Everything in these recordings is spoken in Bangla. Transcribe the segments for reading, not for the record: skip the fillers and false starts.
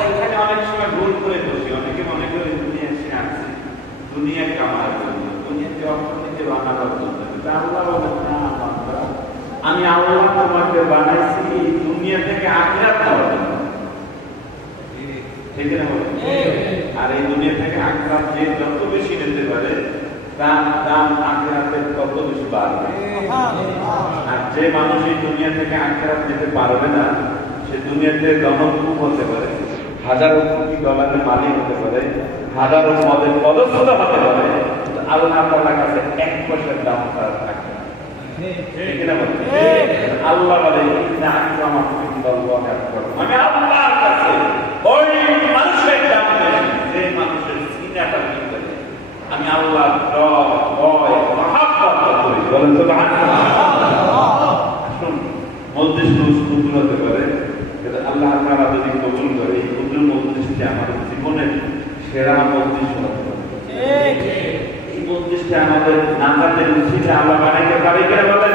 এখানে অনেক আমি আল্লাহ তোমাকে বানাইছি এই দুনিয়া থেকে আখিরাত পাওয়ার জন্য। ঠিক না? আর এই দুনিয়া থেকে আখিরাত যে যত বেশি নিতে পারে তার দাম আখিরাতের তত বেশি বাড়বে। আর যে মানুষ এই দুনিয়া থেকে আখিরাত নিতে পারবে না, সে দুনিয়াতে জনপ্রুফ হতে পারে, হাজারো কোটি ডলারের মালিক হতে পারে, হাজারো পদের পদস্থ হতে পারে, আল্লাহ তাআলার কাছে এক পয়সার দাম তার থাকবে না। আল্লাহ বলে মানে আল্লাহর কাছে ওই মানুষের দাম যে মানুষের সিনাটা ঠিক করে আমি আল্লাহ ভয় মহাব্বত করি। বলেন সুবহানাল্লাহ। মজলিস কবুল হতে পারে, আল্লাহ তাআলা যদি কবুল করে এই কবুল মজলিসটি আমাদের জীবনের সেরা মজলিস হতে পারে। এই মজলিসটি আমাদের নামাজের উচিতে আল্লাহ বানাইতে পারে কিনা বলেন?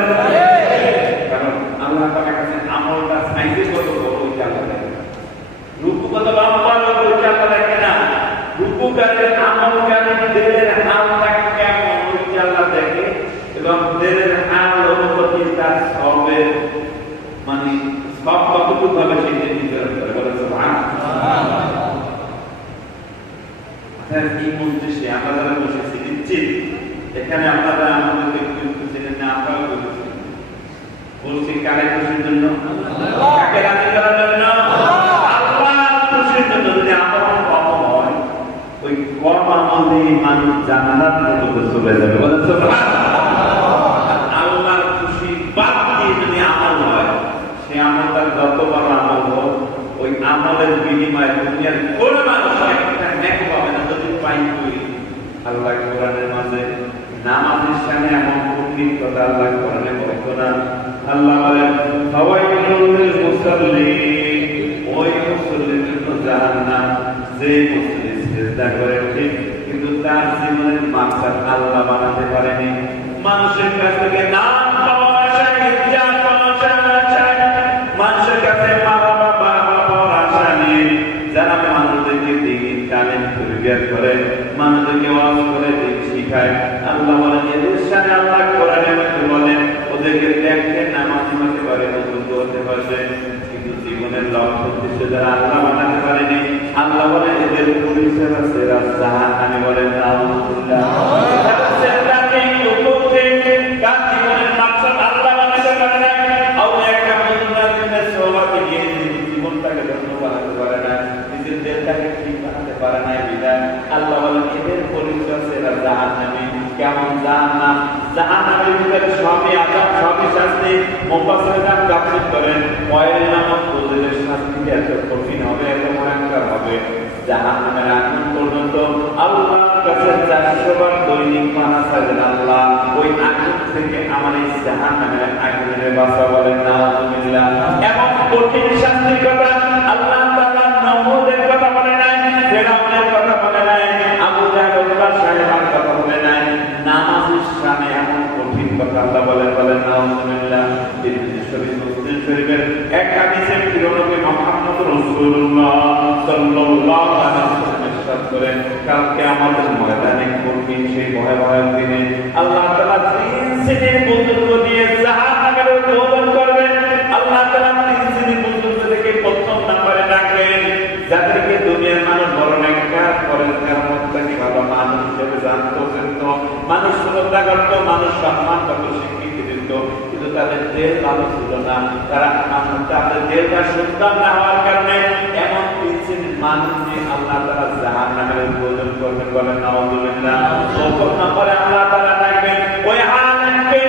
কারণ আল্লাহ তাআলার কাছে আমলটা সাইজে কত বড় ওই আল্লাহ দেখে, রূপু কত লম্বা ওই আল্লাহ দেখে না, রূপুকারীর আমলকারীর দিলের হালটা কেমন ওই আল্লাহ দেখে, এবং দিলের হাল অনুভূতি তার সবের মানে সব কতটুকু ভাবে সেটা নির্ধারণ করে। বলেন সুবহানাল্লাহ। এই মজলিসে আমরা যারা বসেছি নিশ্চিত এখানে আপনারা আমাদেরকে ছিলেন না, আমরাও বলেছি বলছি কারে খুশির জন্য? কাকে রাজি করার জন্য? আল্লাহ খুশির জন্য। যদি আমল কম হয় ওই কম আমল দিয়ে মানুষ জান্নাত পর্যন্ত চলে যাবে। বলেন সুবহানাল্লাহ। আল্লাহর খুশি বাদ দিয়ে যদি আমল হয়, সেই আমলটা যত বড় আমল হোক, ওই আমলের বিনিময়ে দুনিয়ার কোন মানুষ একটা নেক পাবে না যদি পাই করি। আল্লাহ কোরআনের মাঝে নামাজের সামনে এমন কঠিন কথা আল্লাহ কোরআনে বলতো না। আল্লাহ বলেন ফাওয়াইলুল লিল মুসাল্লিন, ওই মুসল্লির জন্য জাহান্নাম যে মুসল্লি সিজদা করে ঠিক কিন্তু তার জীবনের মাকসাদ আল্লাহ বানাতে পারেনি। মানুষের কাছ থেকে নাম পাওয়া আশায়, ইজ্জত পাওয়া আশায়, মানুষের কাছে মা বাবা পাওয়ার আশা নিয়ে যারা মানুষদেরকে দিন কালেম তরবিয়ত করে, মানুষদেরকে ওয়াজ করে দিন শিখায়, আল্লাহ বলেন এদের সাথে আল্লাহ কোরআনে বলেন ওদেরকে দেখে নামাজ হতে পারে, বুজুর্গ হতে পারে, কিন্তু জীবনের লক্ষ্য উদ্দেশ্য যারা আল্লাহ বানাতে পারেনি, আল্লাহ বলেন এদের পরিচয় আছে জাহান্নামে। বলেন আল্লাহ জীবনের মাকসাদ আল্লাহ বানাতে পারে না। আল্লাহ একটা মুসলমানের সওয়াকে নিয়ে জীবনটাকে ধন্য বানাতে পারে না, নিজের দেহটাকে ঠিক বানাতে পারে না। বিধান আল্লাহ বলেন এদের পরিচয় আছে জাহান্নামে। কেমন জাহান্নাম? জাহান্নামের ভিতরে সবই আযাব, সবই শাস্তি। মুফাসসিররা তাফসীর করেন কয়েল নামক ওদের শাস্তিটা এত কঠিন হবে, এত ভয়ঙ্কর হবে, জাহান্নামের আগুন পর্যন্ত আল্লাহর কাছে 400 বার দৈনিক মানা চাইলেন, আল্লাহ ওই আগুন থেকে আমার এই জাহান্নামের আগুনে বাঁচা। বলেন নাউযুবিল্লাহ। এমন কঠিন শাস্তির কথা আল্লাহ তাআলা নমরুদের কথা বলে নাই, ফিরআউনের কথা বলে নাই, আবু জাহল সাহেবের কথা বলে নাই। নামাজের সামনে এমন কঠিন কথা আল্লাহ বলেন নাউযুবিল্লাহ। মুসলিম শরীফের এক হাদিসে প্রিয়নবী মুহাম্মদ রাসূলুল্লাহ সাল্লাল্লাহু আলাইহি ওয়াসাল্লাম ইরশাদ করেন, কাল কিয়ামতের ময়দানে কঠিন সেই ভয়াবহ দিনে আল্লাহ তাআলা তিন শ্রেণীর বুজুর্গ দিয়ে জাহান্নামের উদ্বোধন করবেন। আল্লাহ তাআলা তিন শ্রেণীর বুজুর্গদেরকে প্রথম নম্বরে ডাকবেন, যাদেরকে দুনিয়ার মানুষ বড় নেককার পরেজগার মুত্তাকি ভালো মানুষ হিসেবে জানতো, মানুষ শ্রদ্ধা করত, মানুষ সম্মান করত, স্বীকৃতি দিত, কিন্তু তাদের দেহ ভালো ছিল না। তারা তাদের দেহটা সুন্দর না হওয়ার কারণে এমন মানুষ নিয়ে আল্লাহ তাআলা জাহান্নামের উদ্বোধন করবেন। বলেন নাউযুবিল্লাহ। প্রথম নম্বরে আল্লাহ তাআলা ডাকবেন ওই আলেমকে।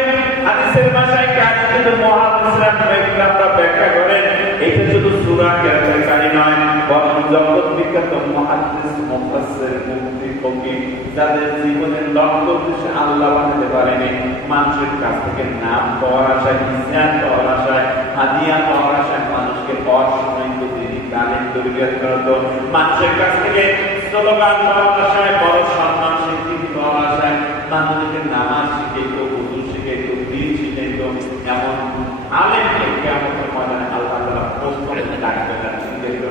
হাদিসের ভাষায় কারিগর মুহাদ্দিসরা আমরা ব্যাখ্যা করেন এটা শুধু সূরা কেরাতের নয়, বরং জগৎ বিখ্যাত মুহাদ্দিস, মুফাসসির, মুফতি, ফকিহ যাদের জীবনের লক্ষ্য উদ্দেশ্যে আল্লাহ বানাতে পারেনি, মানুষের কাছ থেকে নাম পাওয়ার আশায়, ইজ্জত পাওয়ার আশায়, হাদিয়া পাওয়ার আশায় মানুষকে অসময় দিনী কালেম তরবিয়ত করত, মানুষের কাছ থেকে স্লোগান পাওয়ার আশায়, বড় সম্মান স্বীকৃতি পাওয়ার আশায় মানুষকে নামাজ শিখাইত, ওযু শিখাইত, দিন শিখাইত। এমন আলেমকে কিয়ামতের ময়দানে আল্লাহ তাআলা প্রশ্ন ডাকবেন,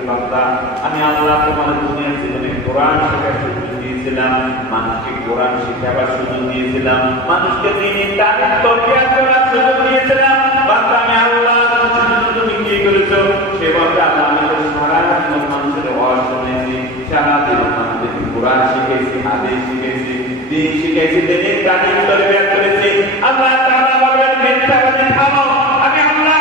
বান্দা আমি আল্লাহ তোমার দুনিয়ার জীবনে কোরআন শেখার সুযোগ দিয়েছি, দিয়েছিলাম, মানুষকে কোরআন শিখাবার সুযোগ দিয়েছিলাম, মানুষকে দ্বীনি তালিম তরবিয়ত করার সুযোগ দিয়েছিলাম। বান্দা আমি আল্লাহ তুমি কি করেছো? সে বলতে আল্লাহ আমি তো সারা জীবন মানুষের ওয়াজ শুনেছি, সারা জীবন মানুষকে কোরআন শিখেছি, হাদিস শিখেছি, দ্বীন শিখেছি, দ্বীনি তালিম তরবিয়ত করেছি। আল্লাহ তাআলা বলেন মিথ্যাবাদী থামো, আমি আল্লাহ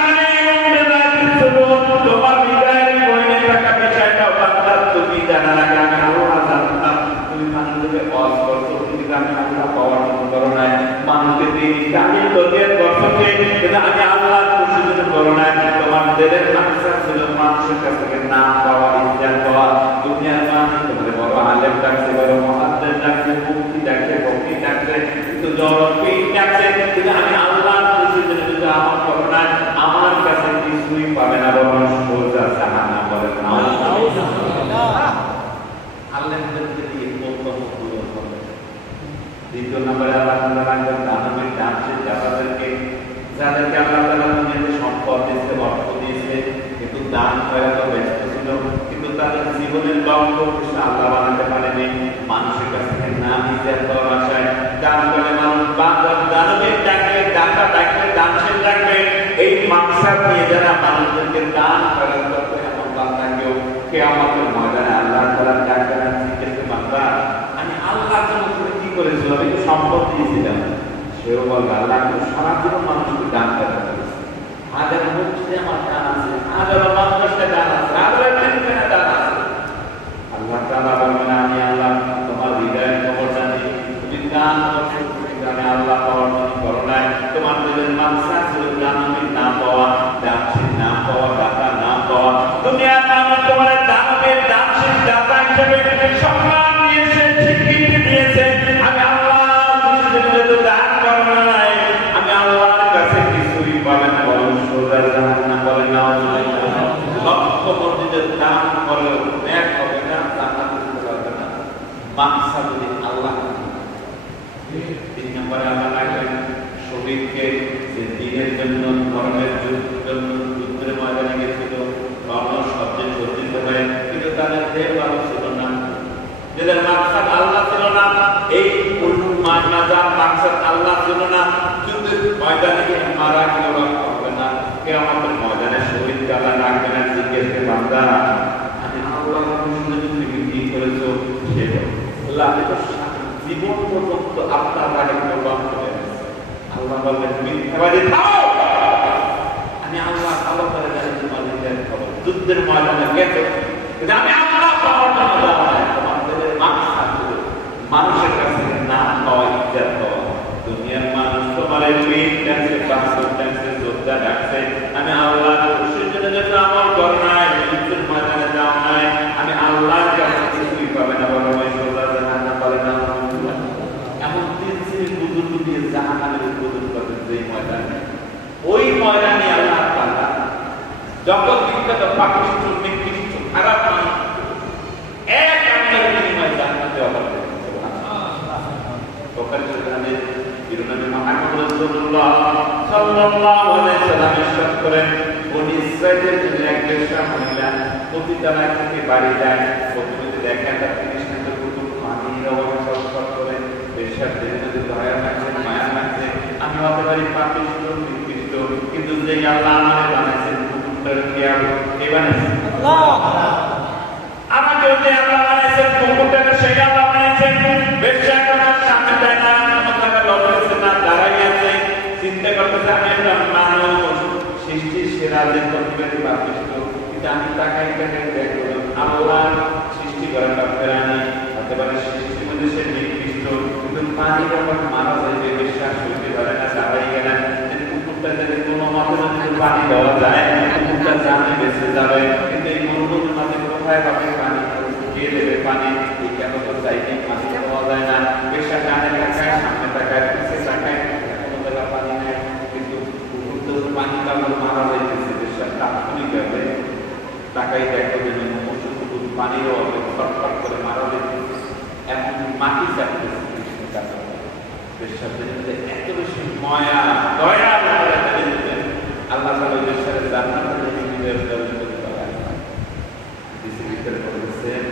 তোমার হৃদয়ের গহীনে থাকা বিষয়টা বান্দা তুমি জানা না, আমি আল্লাহ জানতাম। তুমি মানুষকে ওয়াজ করছো, কিন্তু আমি আল্লাহ পাওয়ার জন্য করো নাই, মানুষকে দ্বীন তালিম তরবিয়ত করছো কিন্তু আমি আল্লাহ খুশির জন্য করো নাই। তোমার দিলের মাকসাদ ছিল মানুষের কাছ থেকে নাম পাওয়া, ইজ্জত পাওয়া। দুনিয়ার মানুষ তোমার বড় আলেম ডাকছে, বড় মুহাদ্দিস ডাকছে, মুফতি ডাকছে, ফকিহ ডাকছে, কিন্তু জনপ্রিয় ডাকছে, কিন্তু আমি আল্লাহ খুশির জন্য যদি আমার করো নাই, আমার কাছে কিছুই পাবে না, বরং সোজা জাহান্নাম। বলেন নাউযুবিল্লাহ। আলেমদেরকে দিয়ে প্রথম গুলো হবে। দ্বিতীয় নম্বরে আল্লাহ তাআলা রাখবেন দানবের দানশীল যাদেরকে, যাদেরকে আল্লাহ তাআলা দুনিয়াতে সম্পদ দিয়েছে, অর্থ দিয়েছে, কিন্তু দান করা তো ব্যস্ত ছিল, কিন্তু তাদের জীবনের লক্ষ্য কিছু আল্লাহ বানাতে পারেনি। মানুষের কাছ থেকে নাম ইজ্জত পাওয়ার আশায় দান করে মানুষ দানবের ডাকবে, দাতা ডাকবে, দানশীল ডাকবে। এই মাকসাদ নিয়ে যারা মানুষদেরকে দান করে তবে এমন বান্দাকেও কিয়ামতের ময়দানে আল্লাহ তাআলা ডাকবেন, জিজ্ঞেস বান্দা আমি আল্লাহর জন্য কি করেছিল? আমি তো সম্পদ দিয়েছিলাম। সেও বলবে আল্লাহ আমি সারা জীবন মানুষকে দান করতে পেরেছি, হাজার মসজিদে আমার দান আছে, হাজারো মাদ্রাসায় দান আছে, হাজারো টিমখানায় দান আছে। আল্লাহ তাআলা বলবেন আমি আল্লাহ তোমার হৃদয়ের খবর জানি, তুমি দান করছো, কিন্তু আমি আল্লাহ পাওয়ার জন্য করো নাই। তোমার দিলের মাকসাদ ছিল দানবীর নাম পাওয়া, দানশীল নাম পাওয়া, দাতা নাম পাওয়া। দুনিয়ার মানুষ তোমার দানবীর দানশীল দাতা হিসেবে সম্মান দিয়েছে, স্বীকৃতি দিয়েছে। আমি আল্লাহ দান করো নাই, আমি আল্লাহর কাছে কিছুই পাবে না, বরং সোজা জাহান্নাম। বলেন নাউযুবিল্লাহ। লক্ষ মসজিদের দান করে এক হবে না, জান্নাতে যেতে পারবে না। মাকসাদ যদি আল্লাহ। তিন নম্বরে আল্লাহ রাখবেন শহীদকে, যে দ্বীনের জন্য ধর্মের যুদ্ধের ময়দানে গেছিল, রণশব্দে সজ্জিত হয়ে, কিন্তু তাদের দেহ ভালো ছিল না, যাদের মাকসাদ আল্লাহ ছিল না। এই মাননাজার মাকসাদ আল্লাহ ছিল না, যুদ্ধের ময়দানে গিয়ে মারা গেল হবে না, কিয়ামতের ময়দানে শহীদ আল্লাহ রাখবে না। জিজ্ঞেস করে বান্দা আমি আল্লাহর জন্য তুমি কি করেছো? সে আল্লাহ আমি তো জীবন পর্যন্ত আপনার রাহে কোরবান করে দিয়েছি। আল্লাহ বললেন মিথ্যাবাদী থামো, আমি আল্লাহ ভালো করে জানি তোমার হৃদয়ের খবর। যুদ্ধের ময়দানে গেছে, কিন্তু আমি আল্লাহ পাওয়ার জন্য যাওয়া নাই। তোমাদের মাকসাদ ছিল মানুষের কাছে নাম পাওয়া, ইজ্জত পাওয়া। দুনিয়ার মানুষ তোমার পেট ডাকছে, বাসর ডাকছে, যোদ্ধা ডাকছে, আমি আল্লাহর খুশির জন্য যেটা আমার ঘর নাই, যুদ্ধের ময়দানে যাওয়া নাই, আমি আল্লাহর কাছে কিছুই পাবে না, বরং ওই সোজা জাহান্নাম। বলে না এমন তিন শ্রেণীর বুজুর্গ দিয়ে জাহান্নামের উদ্বোধন করবেন যে ময়দানে, ওই ময়দানে আল্লাহ তাআলা জগৎ বিখ্যাত পাপিষ্ঠ, নিকৃষ্ট, খারাপ মানুষ এক আমলের বিনিময়ে জান্নাতে অবদান দেবেন। বুখারী শরীফে বিরুনবী মুহাম্মদ রাসূলুল্লাহ সাল্লাল্লাহু আলাইহি সাল্লাম ইরশাদ করেন, বনি ইসরাঈলের জন্য এক বেশ্যা মহিলা পতিতালয় থেকে বাড়ি যায়, প্রথমে দেখেন তার তৃষ্ণার্ত কুটুম পানির অভাবে ছটফট করে, বেশ্যার দেহে যদি দয়া লাগছে, মায়া লাগছে, আমি হতে পারি পাপিষ্ঠ, নিকৃষ্ট, কিন্তু যে আল্লাহ আমাকে বানাইছেন কুকুরটার খেয়াল কে বানাইছেন? আল্লাহ। আমাকে যে আল্লাহ বানাইছেন কুকুরটাকে সেই আল্লাহ বানাইছেন। বেশ্যা আমার সামনে যায় না, আমার টাকা লড়তেছে না, দাঁড়াই আছে, চিন্তা করতেছে আমি একটা মানুষ, সৃষ্টির সেরা যে প্রতিবাদী পাপিষ্ঠ, কিন্তু আমি তাকাই তাকাই দেখব আল্লাহ সৃষ্টি করাটা ফেরানি হতে পারে, সৃষ্টির মধ্যে সে নিকৃষ্ট, কিন্তু পানি যখন মারা যাবে বিশ্বাস করতে পারে না, দাঁড়াই গেলেন কুকুরটা যদি কোনো মতে যদি পানি দেওয়া যায়, কুকুরটা জানে বেঁচে যাবে, কিন্তু এই মরুভূমির মাঝে কোথায় পাবে পানি? কে দেবে পানি? এই কেন তো চাইনি পানি পাওয়া যায় না। বেশা কানে তাকায়, সামনে তাকায়, পিছিয়ে তাকায়, কোনো জায়গা পানি নেই, কিন্তু কুকুর তো পানি কামড় মারা যাইতেছে, বেশা তাৎক্ষণিক ভাবে তাকাই দেখো যে পশু কুকুর পানির অভাবে ছটফট করে মারা যাইতেছে, এখন মাটি চাপতেছে কৃষ্ণ কাছে। বেশ্যাদের মধ্যে এত বেশি মায়া দয়া আল্লাহ তাআলা ওই বেশ্যার জান্নাতে নিজের দরজা করতে পারে। দিসির ভিতরে বলেছেন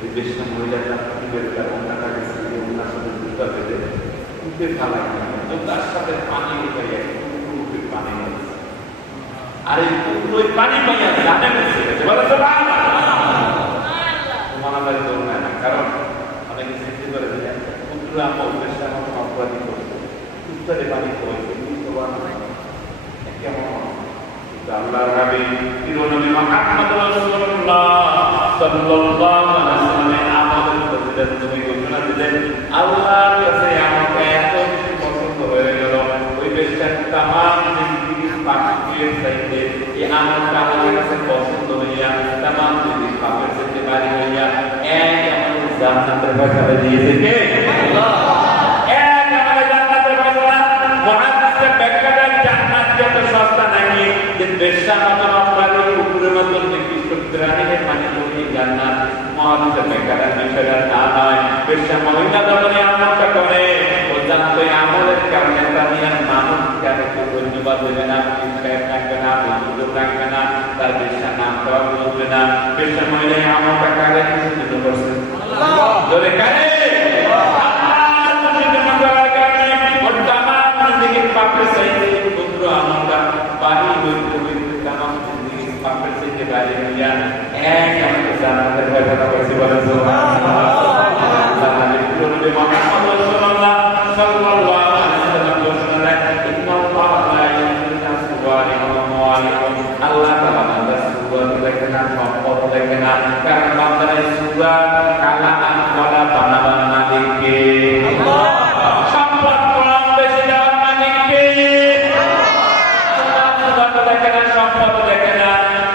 ওই বেশ্যা মহিলা তার পরিবারের অন্যটাকে উঠে ফেলা তো তার সাথে পানি উঠে পানি আর এই ওই পানি পাইয়া জানে বসে গেছে বলে তো তোমার দৌড় নেয় না, কারণ অনেকে চিন্তা করে দিলেন পুত্র আমার উদ্দেশ্যে আমার অপরাধী করছে উত্তরে পানি করেছে কেমন আল্লাহর হাবিব নবী মুহাম্মদ রাসূলুল্লাহ সাল্লাল্লাহু আলাইহি ওয়াসাল্লাম আমাদের ফজিলত নবী ঘোষণা দিলেন আল্লাহর কাছে আমাকে এত বেশি পছন্দ হয়ে গেল ওই বেশটা तमाम জিন্দেগি পাকের চাইতে এই আমলটা আল্লাহর কাছে পছন্দ হইয়া तमाम জিন্দেগি পাকের চাইতে বাড়ি হইয়া এক আমাদের জান্নাতের ফয়সালা দিয়েছে কে আল্লাহ এক আমাদের জান্নাতের ফয়সালা মুহাদ্দিসের ব্যাখ্যাটা জান্নাত যত সস্তা নাকি যে বেশা মতন অপরাধী উপরের মতন নিকৃষ্ট প্রাণীদের পানি পড়িয়ে জান্নাত মুহাদ্দিসের ব্যাখ্যাটা বিষয়টা তা নয় বেশা মহিলা যখন আমলটা করে ও জানতো আমলের কারণে তার মানুষ কেন ধন্যবাদ দেবে না সাহেব থাকবে না বন্ধু থাকবে না তার বেশা নামটাও বলবে না বেশা মহিলা আমলটা কারে কিছু করছে ধরে কারে পাপের চাইতে পুত্র আমলটা বাড়ি হইতে হইতে তামাম জিন্দেগি পাপের চাইতে বাড়ি হইয়া এক আমাকে জান্নাতের ফয়সালা করেছে বলে সুবহানাল্লাহ নবী মুহাম্মদ সাল্লাল্লাহু আলাইহি ওয়াসাল্লাম ঘোষণা দেন ইন্নাল্লাহ লা ইয়াজলিমু সুবহানাহু ওয়া তাআলা আল্লাহ তাআলা বান্দার সুবহান দেখে না সম্পদ দেখে না কারণ বান্দার সুবহান কালা আনওয়ালা বানাবার মালিককে আল্লাহ সম্পদ কোরআন বেশি দেওয়ার মালিককে আল্লাহ সুবহান দেখে না সম্পদ দেখে না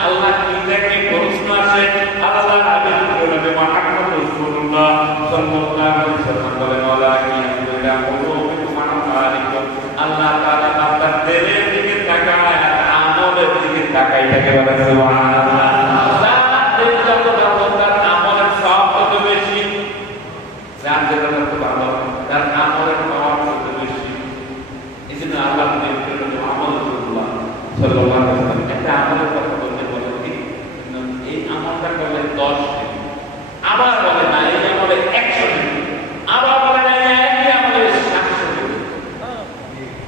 আল্লাহ কি দেখে প্রশ্ন আসে আল্লাহর হাবিব নবী মুহাম্মদ রাসূলুল্লাহ সাল্লাল্লাহু আলাইহি ওয়াসাল্লাম বলেন ওয়ালা ইয়াকুলা কুলুবুকুম আমালিকুম আল্লাহ তাআলা বান্দার দিলের দিকে তাকায় আমলের দিকে তাকায় থাকে বলে সুবহানাল্লাহ যাদের যত তার আমলের সব কত বেশি যাদের যত ভালো তার আমলের পাওয়ার কত বেশি এজন্য আল্লাহ নবী মুহাম্মদ রাসূলুল্লাহ সাল্লাল্লাহু আলাইহি ওয়াসাল্লাম একটা আমলের কথা বলতে বলেন এই আমলটা করলে 10 দিন আবার বলে না এই আমলে 100 দিন আবার বলে না এই আমলে 700 দিন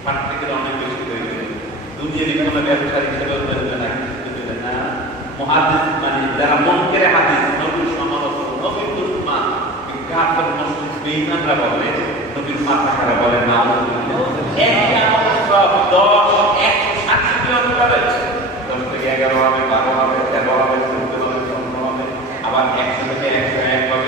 পাঠ থেকে অনেক বেশি হয়ে যাবে দুনিয়ার কোনো ব্যবসায়ী হিসেবে বলবে না মুহাদ্দিস মানে যারা মুনকারে হাদিস নবীর সমালোচনা নবীর দুশমন কাফের মুশরিক বেঈমানরা বলে নবীর মাথাখারা বলে না এক আমল সব 10 160 জন করে 10 থেকে 11 হবে 12 হবে 13 হবে 14 হবে 15 হবে আবার 100 থেকে 101 হবে 102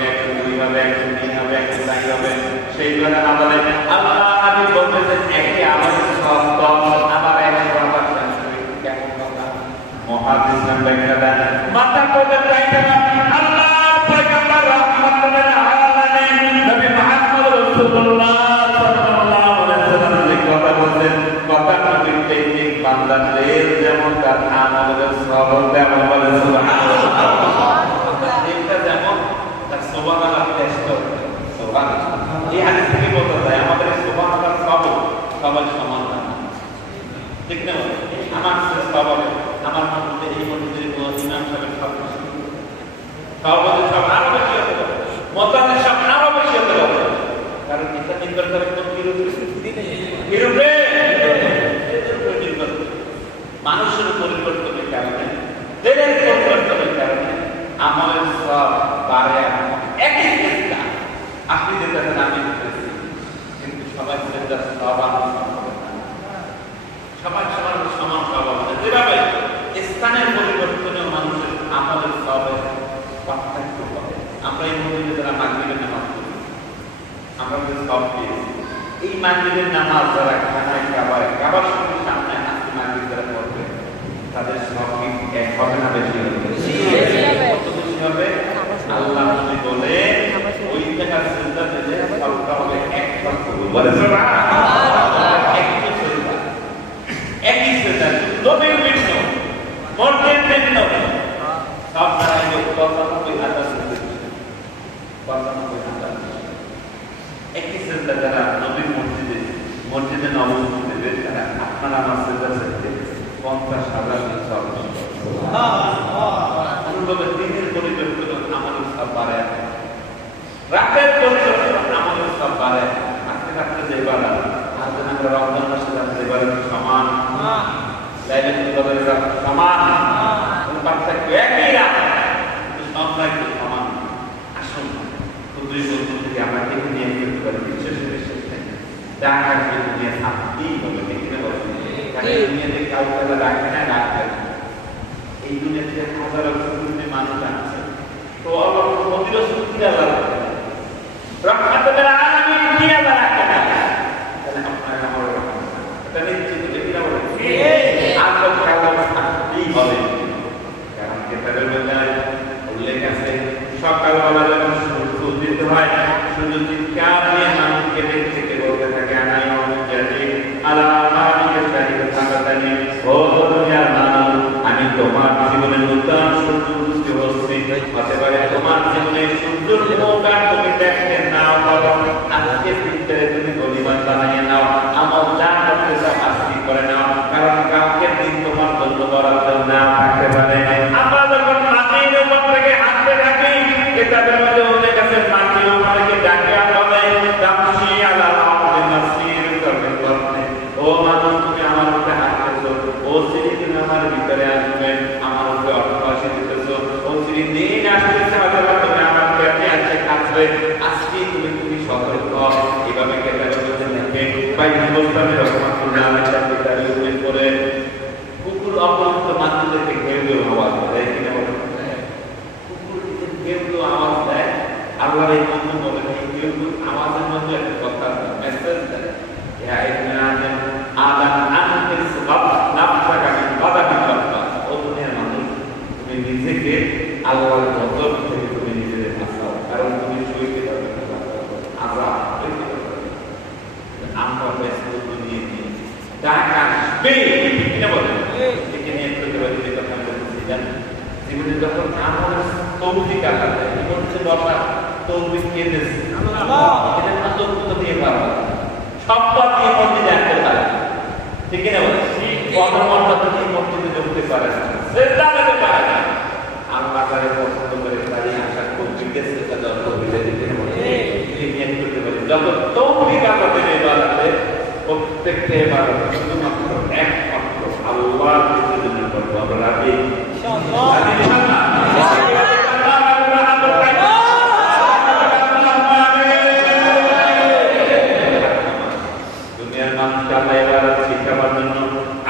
হবে 103 হবে 104 হবে সেইগুলো আমাদের আল্লাহ নবী বলতেছেন একই আমল সব 10 আবার 100 আবার 100 কেমন কথা মুহাদ্দিস ব্যাখ্যা দেন মাথা কোদে চাইতে আল্লাহ পয়গম্বর রাহমাতুল আলামিন নবী মুহাম্মদ রাসূলুল্লাহ সাল্লাল্লাহু আলাইহি ওয়াসাল্লাম যে কথা বলেন কথা নবীর টেকনিক বান্দাদের যেমন তার আমলের সবল তেমন বলে সুবহানাল্লাহ এটা যেমন তার সুবহানাল্লাহ টেস্ট সুবহানাল্লাহ এই হাদিস থেকে বলতে যায় আমাদের সুবহানাল্লাহ সবল সমান না ঠিক না আমার সবল আমার মধ্যে এই মধ্যে ইমাম সাহেব সব আরো বেশি হতে পারে মতানের সব আরো বেশি হতে পারে কারণ এটা নির্ভর করে কোন বিরূপে মানুষের পরিবর্তনের কারণে দেহের পরিবর্তনের কারণে আমলের সব বাড়ে একই চেষ্টা আপনি যেতেছেন আমি যেতেছি কিন্তু সবাই চেষ্টা সব আমি সবার সবার সমান সব আমাদের যেভাবে স্থানের পরিবর্তনে মানুষের আমলের সবের পার্থক্য হবে আমরা এই মধ্যে যারা মাগরিবের নামাজ পড়ি আমরা সব পেয়েছি এই মাগরিবের নামাজ যারা খানায় কাবার সঙ্গে সামনে আসতে মাগরিব যারা পড়বে তাদের সব কি এক হবে না বেশি হবে কত বেশি হবে আল্লাহ নবী বলে ওই জায়গার সিজদাতে যে সবটা হবে এক শর্ত বলে একই সিজদা নবীর ভিন্ন মর্যাদার ভিন্ন সব দাঁড়ায় যে 95 একই সিজদা যারা নবীর মসজিদে নববীতে দেবে তারা আপনার আমার সিজদা করতে 50,000 সব অনুভবে দিনের পরিবর্তন আমাদের সব বাড়ে রাতের পরিবর্তন আমাদের সব বাড়ে আজকে রাত্রে যে বাড়া লাইলাতুল কদরের রাত সমান, কোনো পার্থক্য একই রাত, কিন্তু সংখ্যা একটু সমান। আসুন দুই বছর থেকে আমরা কেটে নিয়ে করতে পারি, বিশেষ করে শেষ থেকে ডাক আসবে, দুনিয়া থাকতেই হবে, দেখতে পাচ্ছি দুনিয়াতে কাউকে রাখবে না, রাখবে না। এই দুনিয়াতে হাজার মানুষ আছে, তো আল্লাহ মন্দির সত্যি আল্লাহ রহমাতুল আলামিন কি আল্লাহ রাখবে না, তাহলে আপনার আমার এটা নিশ্চিত দেখি না বলে আজকে কালাম থাকতেই হবে। কারণ কিতাবের মধ্যে উল্লেখ আছে সকালবেলা যখন সূর্য উদিত হয়, সূর্য চিৎকার দিয়ে মানুষকে দেখতে থেকে বলতে থাকে আনাই অনুযায়ী আলা মালিকে শাহিদ থাকাতানি, ও দুনিয়ার মানুষ আমি তোমার জীবনে নতুন সূর্য উদিত হচ্ছি, হতে পারে তোমার জীবনে সূর্যের মুখটা তুমি দেখতে নাও, বরং আজকে ভিতরে তুমি গলিমান বানিয়ে নাও, আমল যা করতে চাও আজকে করে নাও, কারণ কালকের দিন তোমার জন্য বরাদ্দ না থাকতে পারে। আমরা যখন মাটির উপর থেকে হাঁটতে থাকি, কিতাবের মধ্যে উল্লেখ আছে মাটির উপর থেকে ডাকে বলে তামশি আলা আরদি মাসির করবেন করতে, ও মানুষ তুমি আমার উপরে হাঁটতেছো, ও সিঁড়ি তুমি আমার ভিতরে আসবে, আমার উপরে অর্থবাসী দিতেছো, ও সিঁড়ি দিন আসতেছে, হয়তো তুমি আমার পেটে আছে কাটবে, আজকে তুমি তুমি সতর্ক। এইভাবে কিতাবের মধ্যে লিখে বাইরে বলতাম রহমাতুল্লাহ আলাইহি কিতাবের উল্লেখ করে কুকুর অপরাধ মানুষদেরকে ঘেউ ঘেউ আওয়াজ দেয়, কিনা বলেন কুকুর ঘেউ ঘেউ আওয়াজ দেয়, আল্লাহর এই বন্ধু বলেন এই ঘেউ ঘেউ আওয়াজের মধ্যে একটা কথা মেসেজ দেয়, ইয়া ইবনে আদম আদান আনতিস নাফসাকা মিন গাদাবিল রাব্বাক, ও দুনিয়ার মানুষ তুমি নিজেকে আল্লাহর গজব থেকে তুমি নিজেকে বাঁচাও, কারণ তুমি সইতে পারবে না আযাব, সইতে পারবে না। আমরা ব্যস্ত দুনিয়া নিয়ে ডাক আসবে, কিনা বলেন এখানে একটু করে যে কথা আমি বলছিলাম, জীবনে যখন আমার তৌফিক আল্লাহ দেয়, জীবন হচ্ছে বাবা তৌফিক কে দিয়েছে আল্লাহ, এটা না তৌফিক দিয়ে পারবে, সম্পদ দিয়ে মসজিদে আসতে পারে, ঠিক কিনা বলেন কর্মমর্যাদা দিয়ে মসজিদে ঢুকতে পারে না, সেটা করতে পারে না, আল্লাহ তারে পছন্দ করে তারই আশা তৌফিক দিয়েছে, সেটা যত তৌফিক দিতে বলে এই নিয়ে করতে পারে, যত তৌফিক আল্লাহ দেবে ইবাদতে, প্রত্যেকটা ইবাদত শুধুমাত্র একমাত্র আল্লাহর জন্য করব, আমরা রাজি ইনশাআল্লাহ, ইনশাআল্লাহ। দুনিয়ার মানুষকে আল্লাহ ইবাদত শিখাবার জন্য,